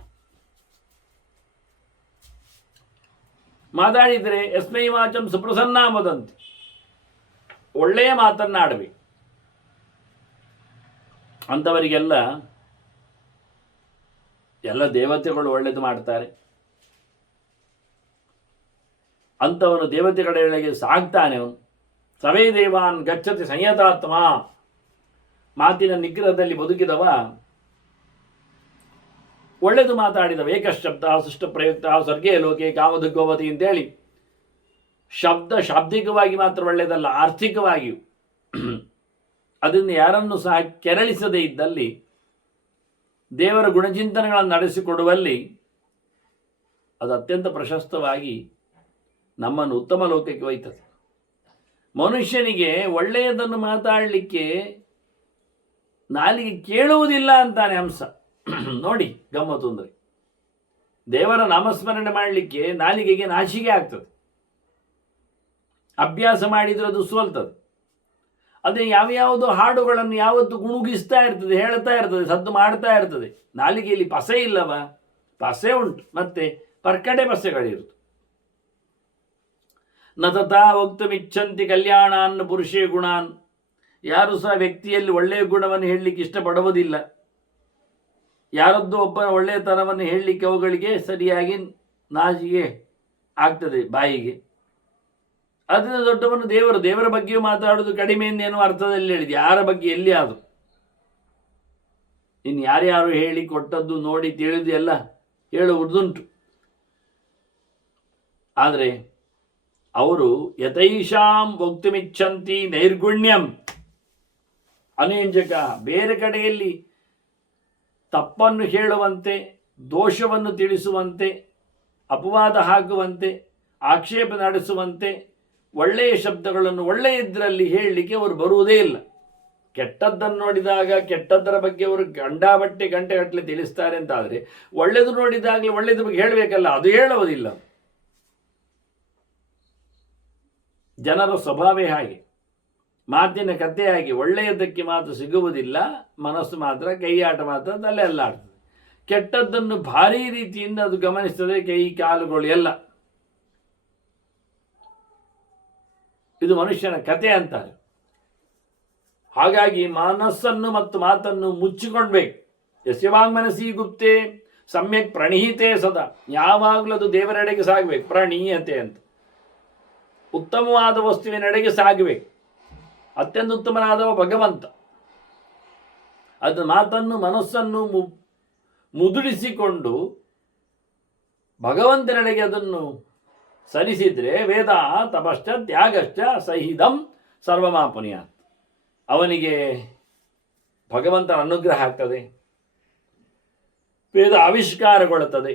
ಮಾತಾಡಿದರೆ ಯಸ್ಮೈ ವಾಚಂ ಸುಪ್ರಸನ್ನಾಂ ವದಂತಿ, ಒಳ್ಳೆಯ ಮಾತನ್ನಾಡಬೇಕು. ಅಂಥವರಿಗೆಲ್ಲ ಎಲ್ಲ ದೇವತೆಗಳು ಒಳ್ಳೆಯದು ಮಾಡ್ತಾರೆ. ಅಂಥವನು ದೇವತೆಗಳೆಡೆಗೆ ಸಾಗ್ತಾನೆ. ಅವನು ಸವೇ ದೇವಾನ್ ಗಚ್ಚತಿ ಸಂಯತಾತ್ಮ, ಮಾತಿನ ನಿಗ್ರಹದಲ್ಲಿ ಬದುಕಿದವ, ಒಳ್ಳೆದು ಮಾತಾಡಿದವ. ಏಕಶಬ್ದ ಸೃಷ್ಟ ಪ್ರಯುಕ್ತ ಸ್ವರ್ಗೇ ಲೋಕೆ ಕಾಮದುಗ್ಗವತಿ ಅಂತೇಳಿ ಶಾಬ್ದಿಕವಾಗಿ ಮಾತ್ರ ಒಳ್ಳೆಯದಲ್ಲ, ಆರ್ಥಿಕವಾಗಿಯೂ ಅದನ್ನು ಯಾರನ್ನು ಸಹ ಕೆರಳಿಸದೇ ಇದ್ದಲ್ಲಿ, ದೇವರ ಗುಣಚಿಂತನೆಗಳನ್ನು ನಡೆಸಿಕೊಡುವಲ್ಲಿ ಅದು ಅತ್ಯಂತ ಪ್ರಶಸ್ತವಾಗಿ ನಮ್ಮನ್ನು ಉತ್ತಮ ಲೋಕಕ್ಕೆ ಒಯ್ತದೆ. ಮನುಷ್ಯನಿಗೆ ಒಳ್ಳೆಯದನ್ನು ಮಾತಾಡಲಿಕ್ಕೆ ನಾಲಿಗೆ ಕೇಳುವುದಿಲ್ಲ ಅಂತಾನೆ ಹಂಸ. ನೋಡಿ ಗಮ್ಮತ್ತು ಅಂದರೆ, ದೇವರ ನಾಮಸ್ಮರಣೆ ಮಾಡಲಿಕ್ಕೆ ನಾಲಿಗೆಗೆ ನಾಚಿಕೆ ಆಗ್ತದೆ. ಅಭ್ಯಾಸ ಮಾಡಿದರೆ ಅದು ಸೋಲ್ತದೆ. ಅದೇ ಯಾವ್ಯಾವುದೋ ಹಾಡುಗಳನ್ನು ಯಾವತ್ತು ಗುಣುಗಿಸ್ತಾ ಇರ್ತದೆ, ಹೇಳ್ತಾ ಇರ್ತದೆ, ಸದ್ದು ಮಾಡ್ತಾ ಇರ್ತದೆ. ನಾಲಿಗೆಯಲ್ಲಿ ಪಸೆ ಇಲ್ಲವ? ಪಸೆ ಉಂಟು, ಮತ್ತೆ ಪರ್ಕಡೆ ಪಸೆಗಳಿರುತ್ತೆ. ನತತಾ ವಕ್ತುಮಿಚ್ಛಂತಿ ಕಲ್ಯಾಣಾನ್ ಪುರುಷೇ ಗುಣಾನ್, ಯಾರು ಸಹ ವ್ಯಕ್ತಿಯಲ್ಲಿ ಒಳ್ಳೆಯ ಗುಣವನ್ನು ಹೇಳಲಿಕ್ಕೆ ಇಷ್ಟಪಡುವುದಿಲ್ಲ. ಯಾರದ್ದು ಒಬ್ಬನ ಒಳ್ಳೆಯತನವನ್ನು ಹೇಳಲಿಕ್ಕೆ ಅವುಗಳಿಗೆ ಸರಿಯಾಗಿ ನಾಚಿಕೆ ಆಗ್ತದೆ ಬಾಯಿಗೆ. ಅದರಿಂದ ದೊಡ್ಡವನು ದೇವರ ಬಗ್ಗೆಯೂ ಮಾತಾಡೋದು ಕಡಿಮೆ ಎಂದೇನೋ ಅರ್ಥದಲ್ಲಿ ಹೇಳಿದೆ. ಯಾರ ಬಗ್ಗೆ ಎಲ್ಲಿ ಆದರೂ ಇನ್ನು ಯಾರ್ಯಾರು ಹೇಳಿ ಕೊಟ್ಟದ್ದು ನೋಡಿ ತಿಳಿದು ಎಲ್ಲ ಹೇಳುವುದುಂಟು. ಆದರೆ ಅವರು ಯತೈಷಾಂ ವಕ್ತುಮಿಚ್ಛಂತಿ ನೈರ್ಗುಣ್ಯಂ ಅನೇಂಜಕ, ಬೇರೆ ಕಡೆಯಲ್ಲಿ ತಪ್ಪನ್ನು ಹೇಳುವಂತೆ, ದೋಷವನ್ನು ತಿಳಿಸುವಂತೆ, ಅಪವಾದ ಹಾಕುವಂತೆ, ಆಕ್ಷೇಪ ನಡೆಸುವಂತೆ, ಒಳ್ಳೆಯ ಶಬ್ದಗಳನ್ನು ಒಳ್ಳೆಯದರಲ್ಲಿ ಹೇಳಲಿಕ್ಕೆ ಅವರು ಬರುವುದೇ ಇಲ್ಲ. ಕೆಟ್ಟದ್ದನ್ನು ನೋಡಿದಾಗ ಕೆಟ್ಟದ್ದರ ಬಗ್ಗೆ ಅವರು ಗಂಟೆಗಟ್ಟಲೆ ತಿಳಿಸ್ತಾರೆ ಅಂತಾದರೆ, ಒಳ್ಳೆಯದು ನೋಡಿದಾಗಲೇ ಒಳ್ಳೆಯದ್ರ ಬಗ್ಗೆ ಹೇಳಬೇಕಲ್ಲ, ಅದು ಹೇಳುವುದಿಲ್ಲ. ಜನರ ಸ್ವಭಾವೇ ಹಾಗೆ, ಮಾತಿನ ಕಥೆಯಾಗಿ ಒಳ್ಳೆಯದಕ್ಕೆ ಮಾತು ಸಿಗುವುದಿಲ್ಲ, ಮನಸ್ಸು ಮಾತ್ರ ಕೈಯಾಟ ಮಾತ್ರ ತಲೆ ಅಲ್ಲಾಡ್ತದೆ. ಕೆಟ್ಟದ್ದನ್ನು ಭಾರೀ ರೀತಿಯಿಂದ ಅದು ಗಮನಿಸ್ತದೆ, ಕೈ ಕಾಲುಗಳು ಎಲ್ಲ. ಇದು ಮನುಷ್ಯನ ಕತೆ ಅಂತಾರೆ. ಹಾಗಾಗಿ ಮನಸ್ಸನ್ನು ಮತ್ತು ಮಾತನ್ನು ಮುಚ್ಚಿಕೊಳ್ಬೇಕು. ಯಸ್ಯವಾಂಗ್ಮನಸಿ ಗುಪ್ತೆ ಸಮ್ಯಕ್ ಪ್ರಣೀತೆ ಸದಾ, ಯಾವಾಗಲೂ ಅದು ದೇವರೆಡೆಗೆ ಸಾಗಬೇಕು. ಪ್ರಣೀಯತೆ ಅಂತ ಉತ್ತಮವಾದ ವಸ್ತುವಿನೆಡೆಗೆ ಸಾಗಬೇಕು. ಅತ್ಯಂತ ಉತ್ತಮನಾದವ ಭಗವಂತ. ಅದು ಮಾತನ್ನು ಮನಸ್ಸನ್ನು ಮುದುಡಿಸಿಕೊಂಡು ಭಗವಂತನೆಡೆಗೆ ಅದನ್ನು ಸರಿಸಿದರೆ ವೇದ ತಪಶ್ಚ ತ್ಯಾಗಶ್ಚ ಸಹಿದಂ ಸರ್ವಮಾಪುನಿಯಾತ್, ಅವನಿಗೆ ಭಗವಂತನ ಅನುಗ್ರಹ ಆಗ್ತದೆ, ವೇದ ಆವಿಷ್ಕಾರಗೊಳ್ಳುತ್ತದೆ,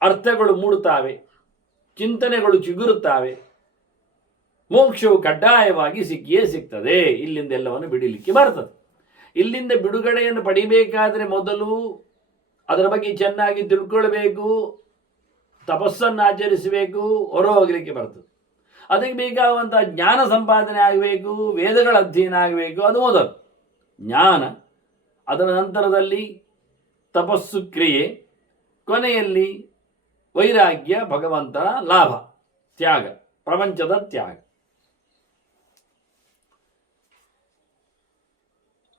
ಅರ್ಥಗಳು ಮೂಡುತ್ತಾವೆ, ಚಿಂತನೆಗಳು ಚಿಗುರುತ್ತಾವೆ, ಮೋಕ್ಷವು ಕಡ್ಡಾಯವಾಗಿ ಸಿಕ್ಕಿಯೇ ಸಿಗ್ತದೆ. ಇಲ್ಲಿಂದ ಎಲ್ಲವನ್ನು ಬಿಡಲಿಕ್ಕೆ ಬರ್ತದೆ. ಇಲ್ಲಿಂದ ಬಿಡುಗಡೆಯನ್ನು ಪಡಿಬೇಕಾದರೆ ಮೊದಲು ಅದರ ಬಗ್ಗೆ ಚೆನ್ನಾಗಿ ತಿಳ್ಕೊಳ್ಬೇಕು, ತಪಸ್ಸನ್ನು ಆಚರಿಸಬೇಕು, ಹೊರ ಹೋಗಲಿಕ್ಕೆ ಬರ್ತದೆ. ಅದಕ್ಕೆ ಬೇಕಾಗುವಂಥ ಜ್ಞಾನ ಸಂಪಾದನೆ ಆಗಬೇಕು, ವೇದಗಳ ಅಧ್ಯಯನ ಆಗಬೇಕು. ಅದು ಮೊದಲು ಜ್ಞಾನ, ಅದರ ನಂತರದಲ್ಲಿ ತಪಸ್ಸು ಕ್ರಿಯೆ, ಕೊನೆಯಲ್ಲಿ ವೈರಾಗ್ಯ, ಭಗವಂತನ ಲಾಭ, ತ್ಯಾಗ, ಪ್ರಪಂಚದ ತ್ಯಾಗ.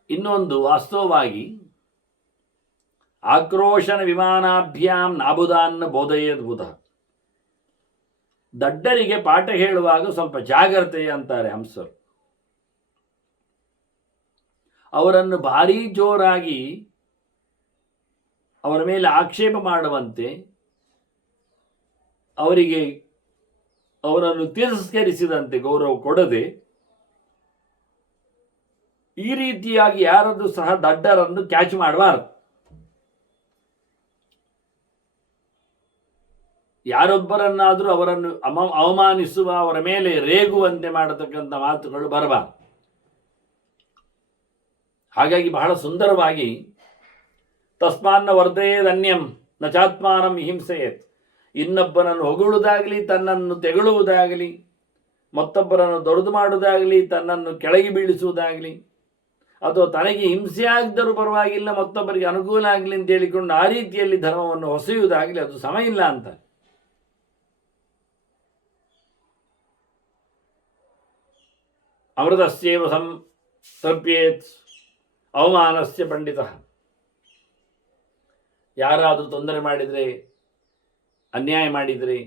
ಇನ್ನೊಂದು ವಾಸ್ತವವಾಗಿ ಆಕ್ರೋಶನ ವಿಮಾನಾಭ್ಯಾಂ ನಾಬುದಾನ್ನ ಬೋಧಯೇದ್ ಬುಧ. ದಡ್ಡರಿಗೆ ಪಾಠ ಹೇಳುವಾಗ ಸ್ವಲ್ಪ ಜಾಗ್ರತೆ ಅಂತಾರೆ ಹಂಸರು. ಅವರನ್ನು ಭಾರೀ ಜೋರಾಗಿ ಅವರ ಮೇಲೆ ಆಕ್ಷೇಪ ಮಾಡುವಂತೆ, ಅವರನ್ನು ತಿರಸ್ಕರಿಸಿದಂತೆ ಗೌರವ ಕೊಡದೆ, ಈ ರೀತಿಯಾಗಿ ಯಾರದ್ದು ಸಹ ದಡ್ಡರನ್ನು ಕ್ಯಾಚ್ ಮಾಡಬಾರದು. ಯಾರೊಬ್ಬರನ್ನಾದರೂ ಅವರನ್ನು ಅವಮಾನಿಸುವ, ಅವರ ಮೇಲೆ ರೇಗುವಂತೆ ಮಾಡತಕ್ಕಂಥ ಮಾತುಗಳು ಬರಬಾರದು. ಹಾಗಾಗಿ ಬಹಳ ಸುಂದರವಾಗಿ ತಸ್ಮಾನ್ನ ವರ್ಧಯೇದನ್ಯಂ ನ ಚಾತ್ಮಾನಂ ಹಿಂಸೆಯೇತ್. ಇನ್ನೊಬ್ಬನನ್ನು ಹೊಗಳುವುದಾಗಲಿ, ತನ್ನನ್ನು ತೆಗಳುವುದಾಗಲಿ, ಮತ್ತೊಬ್ಬರನ್ನು ದೊರೆದು ಮಾಡುವುದಾಗಲಿ, ತನ್ನನ್ನು ಕೆಳಗೆ ಬೀಳಿಸುವುದಾಗಲಿ, ಅಥವಾ ತನಗೆ ಹಿಂಸೆ ಆಗದರೂ ಪರವಾಗಿಲ್ಲ, ಮತ್ತೊಬ್ಬರಿಗೆ ಅನುಕೂಲ ಆಗಲಿ ಅಂತ ಹೇಳಿಕೊಂಡು ಆ ರೀತಿಯಲ್ಲಿ ಧರ್ಮವನ್ನು ಹೊಸೆಯುವುದಾಗಲಿ ಅದು ಸಮ ಇಲ್ಲ ಅಂತ. ಅಮೃತಸ್ಯೇವ ಸಂತರ್ಪ್ಯೇತ್ ಅವಮಾನಸ್ಯ ಪಂಡಿತ. ಯಾರಾದರೂ ತೊಂದರೆ ಮಾಡಿದರೆ, ಅನ್ಯಾಯ ಮಾಡಿದರೆ,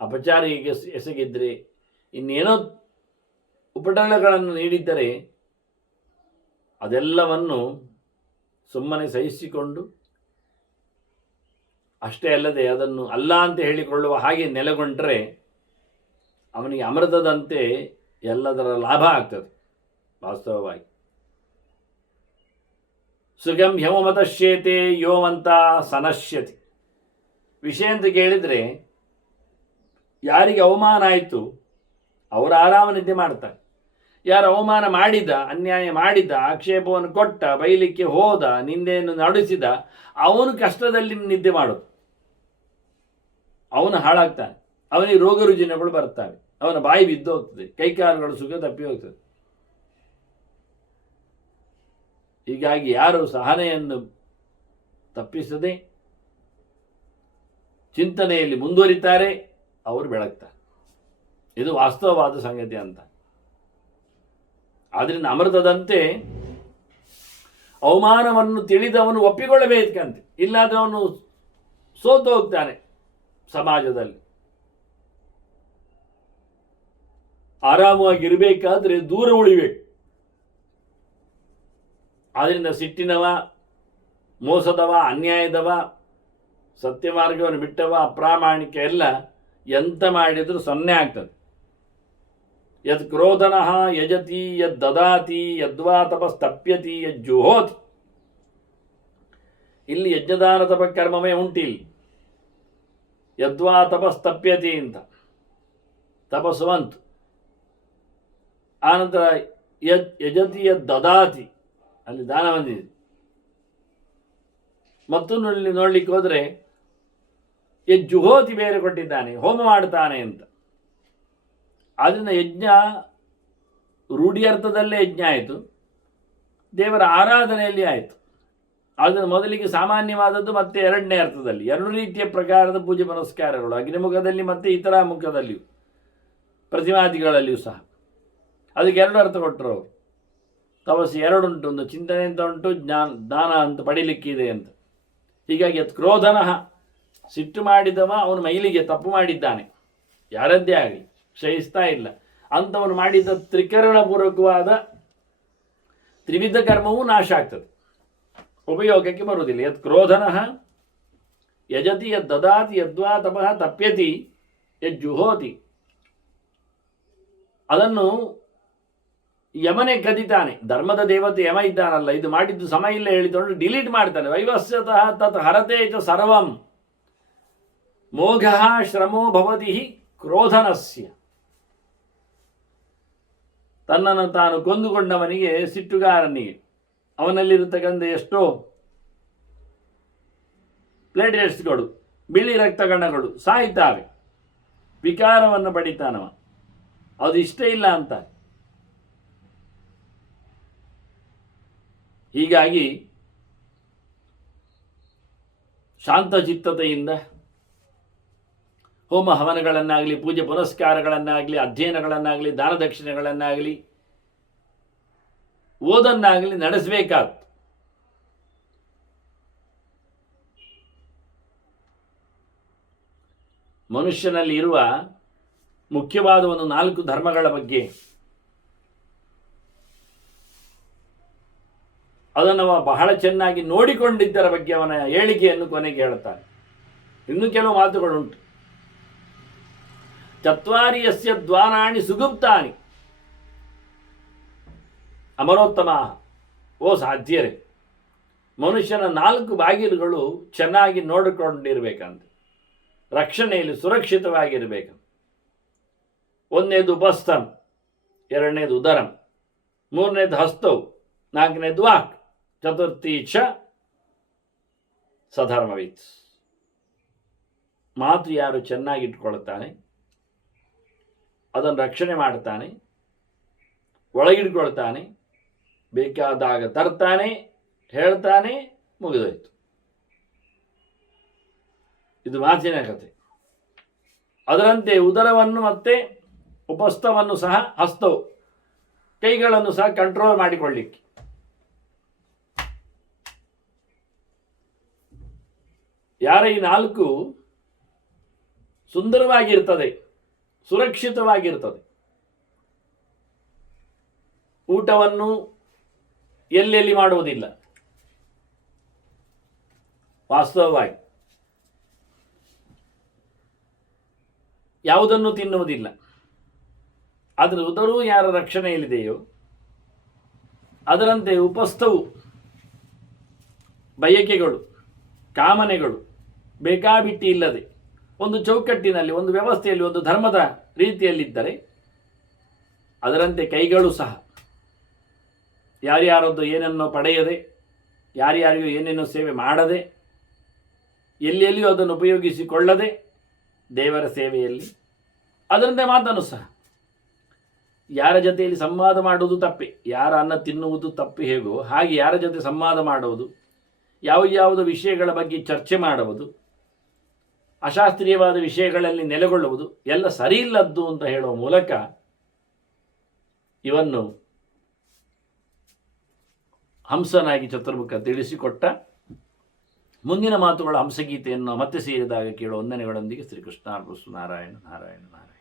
ಅಪಚಾರಿಗೆ ಎಸಗಿದ್ರೆ, ಇನ್ನೇನೋ ಉಪಟಳಗಳನ್ನು ನೀಡಿದ್ದರೆ ಅದೆಲ್ಲವನ್ನು ಸುಮ್ಮನೆ ಸಹಿಸಿಕೊಂಡು, ಅಷ್ಟೇ ಅಲ್ಲದೆ ಅದನ್ನು ಅಲ್ಲ ಅಂತ ಹೇಳಿಕೊಳ್ಳುವ ಹಾಗೆ ನೆಲೆಗೊಂಡರೆ ಅವನಿಗೆ ಅಮೃತದಂತೆ ಎಲ್ಲದರ ಲಾಭ ಆಗ್ತದೆ. ವಾಸ್ತವವಾಗಿ ಸುಗಂ ಹ್ಯಮತಶ್ಯೇತೆ ಯೋವಂತ ಸನಶ್ಯತಿ. ವಿಷಯ ಅಂತ ಕೇಳಿದರೆ, ಯಾರಿಗೆ ಅವಮಾನ ಆಯಿತು ಅವರು ಆರಾಮ ನಿದ್ದೆ ಮಾಡ್ತಾರೆ. ಯಾರು ಅವಮಾನ ಮಾಡಿದ, ಅನ್ಯಾಯ ಮಾಡಿದ, ಆಕ್ಷೇಪವನ್ನು ಕೊಟ್ಟ, ಬೈಲಿಕ್ಕೆ ಹೋದ, ನಿಂದೆಯನ್ನು ನಡೆಸಿದ, ಅವನು ಕಷ್ಟದಲ್ಲಿ ನಿದ್ದೆ ಮಾಡೋದು. ಅವನು ಹಾಳಾಗ್ತಾನೆ, ಅವನಿಗೆ ರೋಗ ರುಜಿನಗಳು ಬರ್ತವೆ, ಅವನ ಬಾಯಿ ಬಿದ್ದು ಹೋಗ್ತದೆ, ಕೈಕಾಲುಗಳು ಸುಖ ತಪ್ಪಿ ಹೋಗ್ತದೆ. ಹೀಗಾಗಿ ಯಾರು ಸಹನೆಯನ್ನು ತಪ್ಪಿಸದೆ ಚಿಂತನೆಯಲ್ಲಿ ಮುಂದುವರಿತಾರೆ ಅವರು ಬೆಳಗ್ತಾರೆ. ಇದು ವಾಸ್ತವವಾದ ಸಂಗತಿ ಅಂತ. ಆದ್ದರಿಂದ ಅಮೃತದಂತೆ ಅವಮಾನವನ್ನು ತಿಳಿದವನು ಒಪ್ಪಿಕೊಳ್ಳಬೇಕಂತೆ, ಇಲ್ಲಾದ್ರೆ ಅವನು ಸೋತು ಹೋಗ್ತಾನೆ ಸಮಾಜದಲ್ಲಿ. ಆರಾಮವಾಗಿರಬೇಕಾದ್ರೆ ದೂರ ಉಳಿಬೇಕು. ಆದ್ದರಿಂದ ಸಿಟ್ಟಿನವ, ಮೋಸದವ, ಅನ್ಯಾಯದವ, ಸತ್ಯ ಮಾರ್ಗವನ್ನು ಬಿಟ್ಟವ, ಅಪ್ರಾಮಾಣಿಕ ಎಲ್ಲ ಎಂತ ಮಾಡಿದರೂ ಸೊನ್ನೆ ಆಗ್ತದೆ. ಯದ್ ಕ್ರೋಧನಃ ಯಜತಿ ಯದ್ ದದಾತಿ ಯದ್ವಾ ತಪಸ್ತಪ್ಯತಿ ಯಜ್ಜುಹೋತಿ. ಇಲ್ಲಿ ಯಜ್ಞದಾನ ತಪ ಕರ್ಮವೇ ಉಂಟಿಲ್ಲಿ. ಯದ್ವಾ ತಪಸ್ತಪ್ಯತಿ ಅಂತ ತಪಸ್ಸು ಬಂತು. ಆನಂತರ ಯಜತಿ ಯದ್ ದದಾತಿ, ಅಲ್ಲಿ ದಾನ ಬಂದಿದೆ. ಮತ್ತು ನೋಡ್ಲಿಕ್ಕೆ ಹೋದರೆ ಯಜ್ಜುಹೋತಿ ಬೇರೆ ಕೊಟ್ಟಿದ್ದಾನೆ, ಹೋಮ ಮಾಡ್ತಾನೆ ಅಂತ. ಆದ್ದರಿಂದ ಯಜ್ಞ ರೂಢಿ ಅರ್ಥದಲ್ಲೇ ಯಜ್ಞ ಆಯಿತು, ದೇವರ ಆರಾಧನೆಯಲ್ಲಿ ಆಯಿತು. ಅದನ್ನು ಮೊದಲಿಗೆ ಸಾಮಾನ್ಯವಾದದ್ದು, ಮತ್ತೆ ಎರಡನೇ ಅರ್ಥದಲ್ಲಿ ಎರಡು ರೀತಿಯ ಪ್ರಕಾರದ ಪೂಜೆ ಪುನಸ್ಕಾರಗಳು, ಅಗ್ನಿಮುಖದಲ್ಲಿ ಮತ್ತು ಇತರ ಮುಖದಲ್ಲಿಯೂ, ಪ್ರತಿಮಾದಿಗಳಲ್ಲಿಯೂ ಸಹ. ಅದಕ್ಕೆ ಎರಡು ಅರ್ಥ ಕೊಟ್ಟರು ಅವರು. ತಪಸ್ಸು ಎರಡುಂಟು, ಒಂದು ಚಿಂತನೆ ಅಂತ ಉಂಟು, ದಾನ ಅಂತ ಪಡಿಲಿಕ್ಕಿದೆ ಅಂತ. ಹೀಗಾಗಿ ಅದು ಕ್ರೋಧನಃ, ಸಿಟ್ಟು ಮಾಡಿದವ ಅವನು ಮೈಲಿಗೆ ತಪ್ಪು ಮಾಡಿದ್ದಾನೆ, ಯಾರದ್ದೇ ಆಗಲಿ ಕ್ಷಯಿಸ್ತಾ ಇಲ್ಲ ಅಂಥವನು ಮಾಡಿದ ತ್ರಿಕರಣಪೂರ್ವಕವಾದ ತ್ರಿವಿಧ ಕರ್ಮವೂ ನಾಶ ಆಗ್ತದೆ, ಉಪಯೋಗಕ್ಕೆ ಬರುವುದಿಲ್ಲ. ಯತ್ ಕ್ರೋಧನಃ ಯಜತಿ ಯದ್ ದದಾತಿ ಯದ್ವಾ ತಪಃ ತಪ್ಯತಿ ಯಜ್ಜುಹೋತಿ. ಅದನ್ನು ಯಮನೇ ಕದಿತಾನೆ. ಧರ್ಮದ ದೇವತೆ ಯಮ ಇದ್ದಾನಲ್ಲ, ಇದು ಮಾಡಿದ್ದು ಸಮ ಇಲ್ಲ ಹೇಳಿಕೊಂಡು ಡಿಲೀಟ್ ಮಾಡ್ತಾನೆ. ವೈವಸ್ಯತಃ ತತ್ ಹರತೆ ಚ ಸರ್ವಂ ಮೋಘಃ ಶ್ರಮೋ ಭವತಿ ಕ್ರೋಧನಸ್ಯ. ತನ್ನನ್ನು ತಾನು ಕೊಂದುಕೊಂಡವನಿಗೆ, ಸಿಟ್ಟುಗಾರನಿಗೆ ಅವನಲ್ಲಿರತಕ್ಕಂಥ ಎಷ್ಟೋ ಪ್ಲೇಟ್ಲೆಟ್ಸ್ಗಳು, ಬಿಳಿ ರಕ್ತಗಣಗಳು ಸಾಯ್ತಾವೆ, ವಿಕಾರವನ್ನು ಪಡಿತಾನವ. ಅದು ಇಷ್ಟ ಇಲ್ಲ ಅಂತ. ಹೀಗಾಗಿ ಶಾಂತಚಿತ್ತತೆಯಿಂದ ಹೋಮ ಹವನಗಳನ್ನಾಗಲಿ, ಪೂಜೆ ಪುನಸ್ಕಾರಗಳನ್ನಾಗಲಿ, ಅಧ್ಯಯನಗಳನ್ನಾಗಲಿ, ದಾನ ದಕ್ಷಿಣೆಗಳನ್ನಾಗಲಿ, ಓದನ್ನಾಗಲಿ ನಡೆಸಬೇಕಾದ್ದು. ಮನುಷ್ಯನಲ್ಲಿ ಇರುವ ಮುಖ್ಯವಾದ ಒಂದು 4 ಧರ್ಮಗಳ ಬಗ್ಗೆ ಅದನ್ನು ಬಹಳ ಚೆನ್ನಾಗಿ ನೋಡಿಕೊಂಡಿದ್ದರ ಬಗ್ಗೆ ಅವನ ಹೇಳಿಕೆಯನ್ನು ಕೊನೆಗೆ ಹೇಳ್ತಾನೆ. ಇನ್ನೂ ಕೆಲವು ಮಾತುಗಳುಂಟು. ಚತ್ವಾರಿ ಯಸ್ಯ ದ್ವಾರಾಣಿ ಸುಗುಪ್ತಾನಿ ಅಮರೋತ್ತಮ. ಓ ಸಾಧ್ಯರೇ, ಮನುಷ್ಯನ 4 ಬಾಗಿಲುಗಳು ಚೆನ್ನಾಗಿ ನೋಡಿಕೊಂಡಿರ್ಬೇಕಂತ, ರಕ್ಷಣೆಯಲ್ಲಿ ಸುರಕ್ಷಿತವಾಗಿರಬೇಕಂತ. 1ನೇದು ಉಪಸ್ಥಂ, 2ನೇದು ಉದರಂ, 3ನೇದು ಹಸ್ತೌ, 4ನೇದು ವಾಕ್, ಚತುರ್ಥಿ ಚ ಸಧರ್ಮವಿತ್. ಮಾತು ಯಾರು ಚೆನ್ನಾಗಿಟ್ಕೊಳ್ತಾನೆ, ಅದನ್ನು ರಕ್ಷಣೆ ಮಾಡ್ತಾನೆ, ಒಳಗಿಟ್ಕೊಳ್ತಾನೆ, ಬೇಕಾದಾಗ ತರ್ತಾನೆ, ಹೇಳ್ತಾನೆ, ಮುಗಿದೋಯ್ತು. ಇದು ಮಾತಿನ ಕಥೆ. ಅದರಂತೆ ಉದರವನ್ನು ಮತ್ತೆ ಉಪಸ್ಥವನ್ನು ಸಹ, ಹಸ್ತವು ಕೈಗಳನ್ನು ಸಹ ಕಂಟ್ರೋಲ್ ಮಾಡಿಕೊಳ್ಳಿಕ್ಕೆ. ಯಾರ ಈ 4 ಸುಂದರವಾಗಿರ್ತದೆ, ಸುರಕ್ಷಿತವಾಗಿರ್ತದೆ, ಊಟವನ್ನು ಎಲ್ಲೆಲ್ಲಿ ಮಾಡುವುದಿಲ್ಲ, ವಾಸ್ತವವಾಗಿ ಯಾವುದನ್ನು ತಿನ್ನುವುದಿಲ್ಲ. ಆದರೆ ಉದರವು ಯಾರ ರಕ್ಷಣೆಯಲ್ಲಿದೆಯೋ ಅದರಂತೆ ಉಪಸ್ಥವು ಬಯಕೆಗಳು, ಕಾಮನೆಗಳು ಬೇಕಾಬಿಟ್ಟಿ ಇಲ್ಲದೆ ಒಂದು ಚೌಕಟ್ಟಿನಲ್ಲಿ, ಒಂದು ವ್ಯವಸ್ಥೆಯಲ್ಲಿ, ಒಂದು ಧರ್ಮದ ರೀತಿಯಲ್ಲಿದ್ದರೆ, ಅದರಂತೆ ಕೈಗಳು ಸಹ ಯಾರ್ಯಾರದ್ದು ಏನನ್ನೋ ಪಡೆಯದೆ, ಯಾರ್ಯಾರಿಗೂ ಏನೇನೋ ಸೇವೆ ಮಾಡದೆ, ಎಲ್ಲೆಲ್ಲಿಯೂ ಅದನ್ನು ಉಪಯೋಗಿಸಿಕೊಳ್ಳದೆ ದೇವರ ಸೇವೆಯಲ್ಲಿ, ಅದರಂತೆ ಮಾತನ್ನು ಸಹ ಯಾರ ಜೊತೆಯಲ್ಲಿ ಸಂವಾದ ಮಾಡುವುದು ತಪ್ಪೆ, ಯಾರ ಅನ್ನ ತಿನ್ನುವುದು ತಪ್ಪು ಹೇಗೋ ಹಾಗೆ ಯಾರ ಜೊತೆ ಸಂವಾದ ಮಾಡುವುದು, ಯಾವುದಾವುದು ವಿಷಯಗಳ ಬಗ್ಗೆ ಚರ್ಚೆ ಮಾಡುವುದು, ಅಶಾಸ್ತ್ರೀಯವಾದ ವಿಷಯಗಳಲ್ಲಿ ನೆಲೆಗೊಳ್ಳುವುದು ಎಲ್ಲ ಸರಿಯಿಲ್ಲದ್ದು ಅಂತ ಹೇಳುವ ಮೂಲಕ ಇವನ್ನು ಹಂಸನಾಗಿ ಚತುರ್ಮುಖ ತಿಳಿಸಿಕೊಟ್ಟ. ಮುಂದಿನ ಮಾತುಗಳ ಹಂಸಗೀತೆಯನ್ನು ಮತ್ತೆ ಸೇರಿದಾಗ ಕೇಳುವ ವಂದನೆಗಳೊಂದಿಗೆ ಶ್ರೀಕೃಷ್ಣ ಅರ್ಪಣಮಸ್ತು. ನಾರಾಯಣ ನಾರಾಯಣ ನಾರಾಯಣ.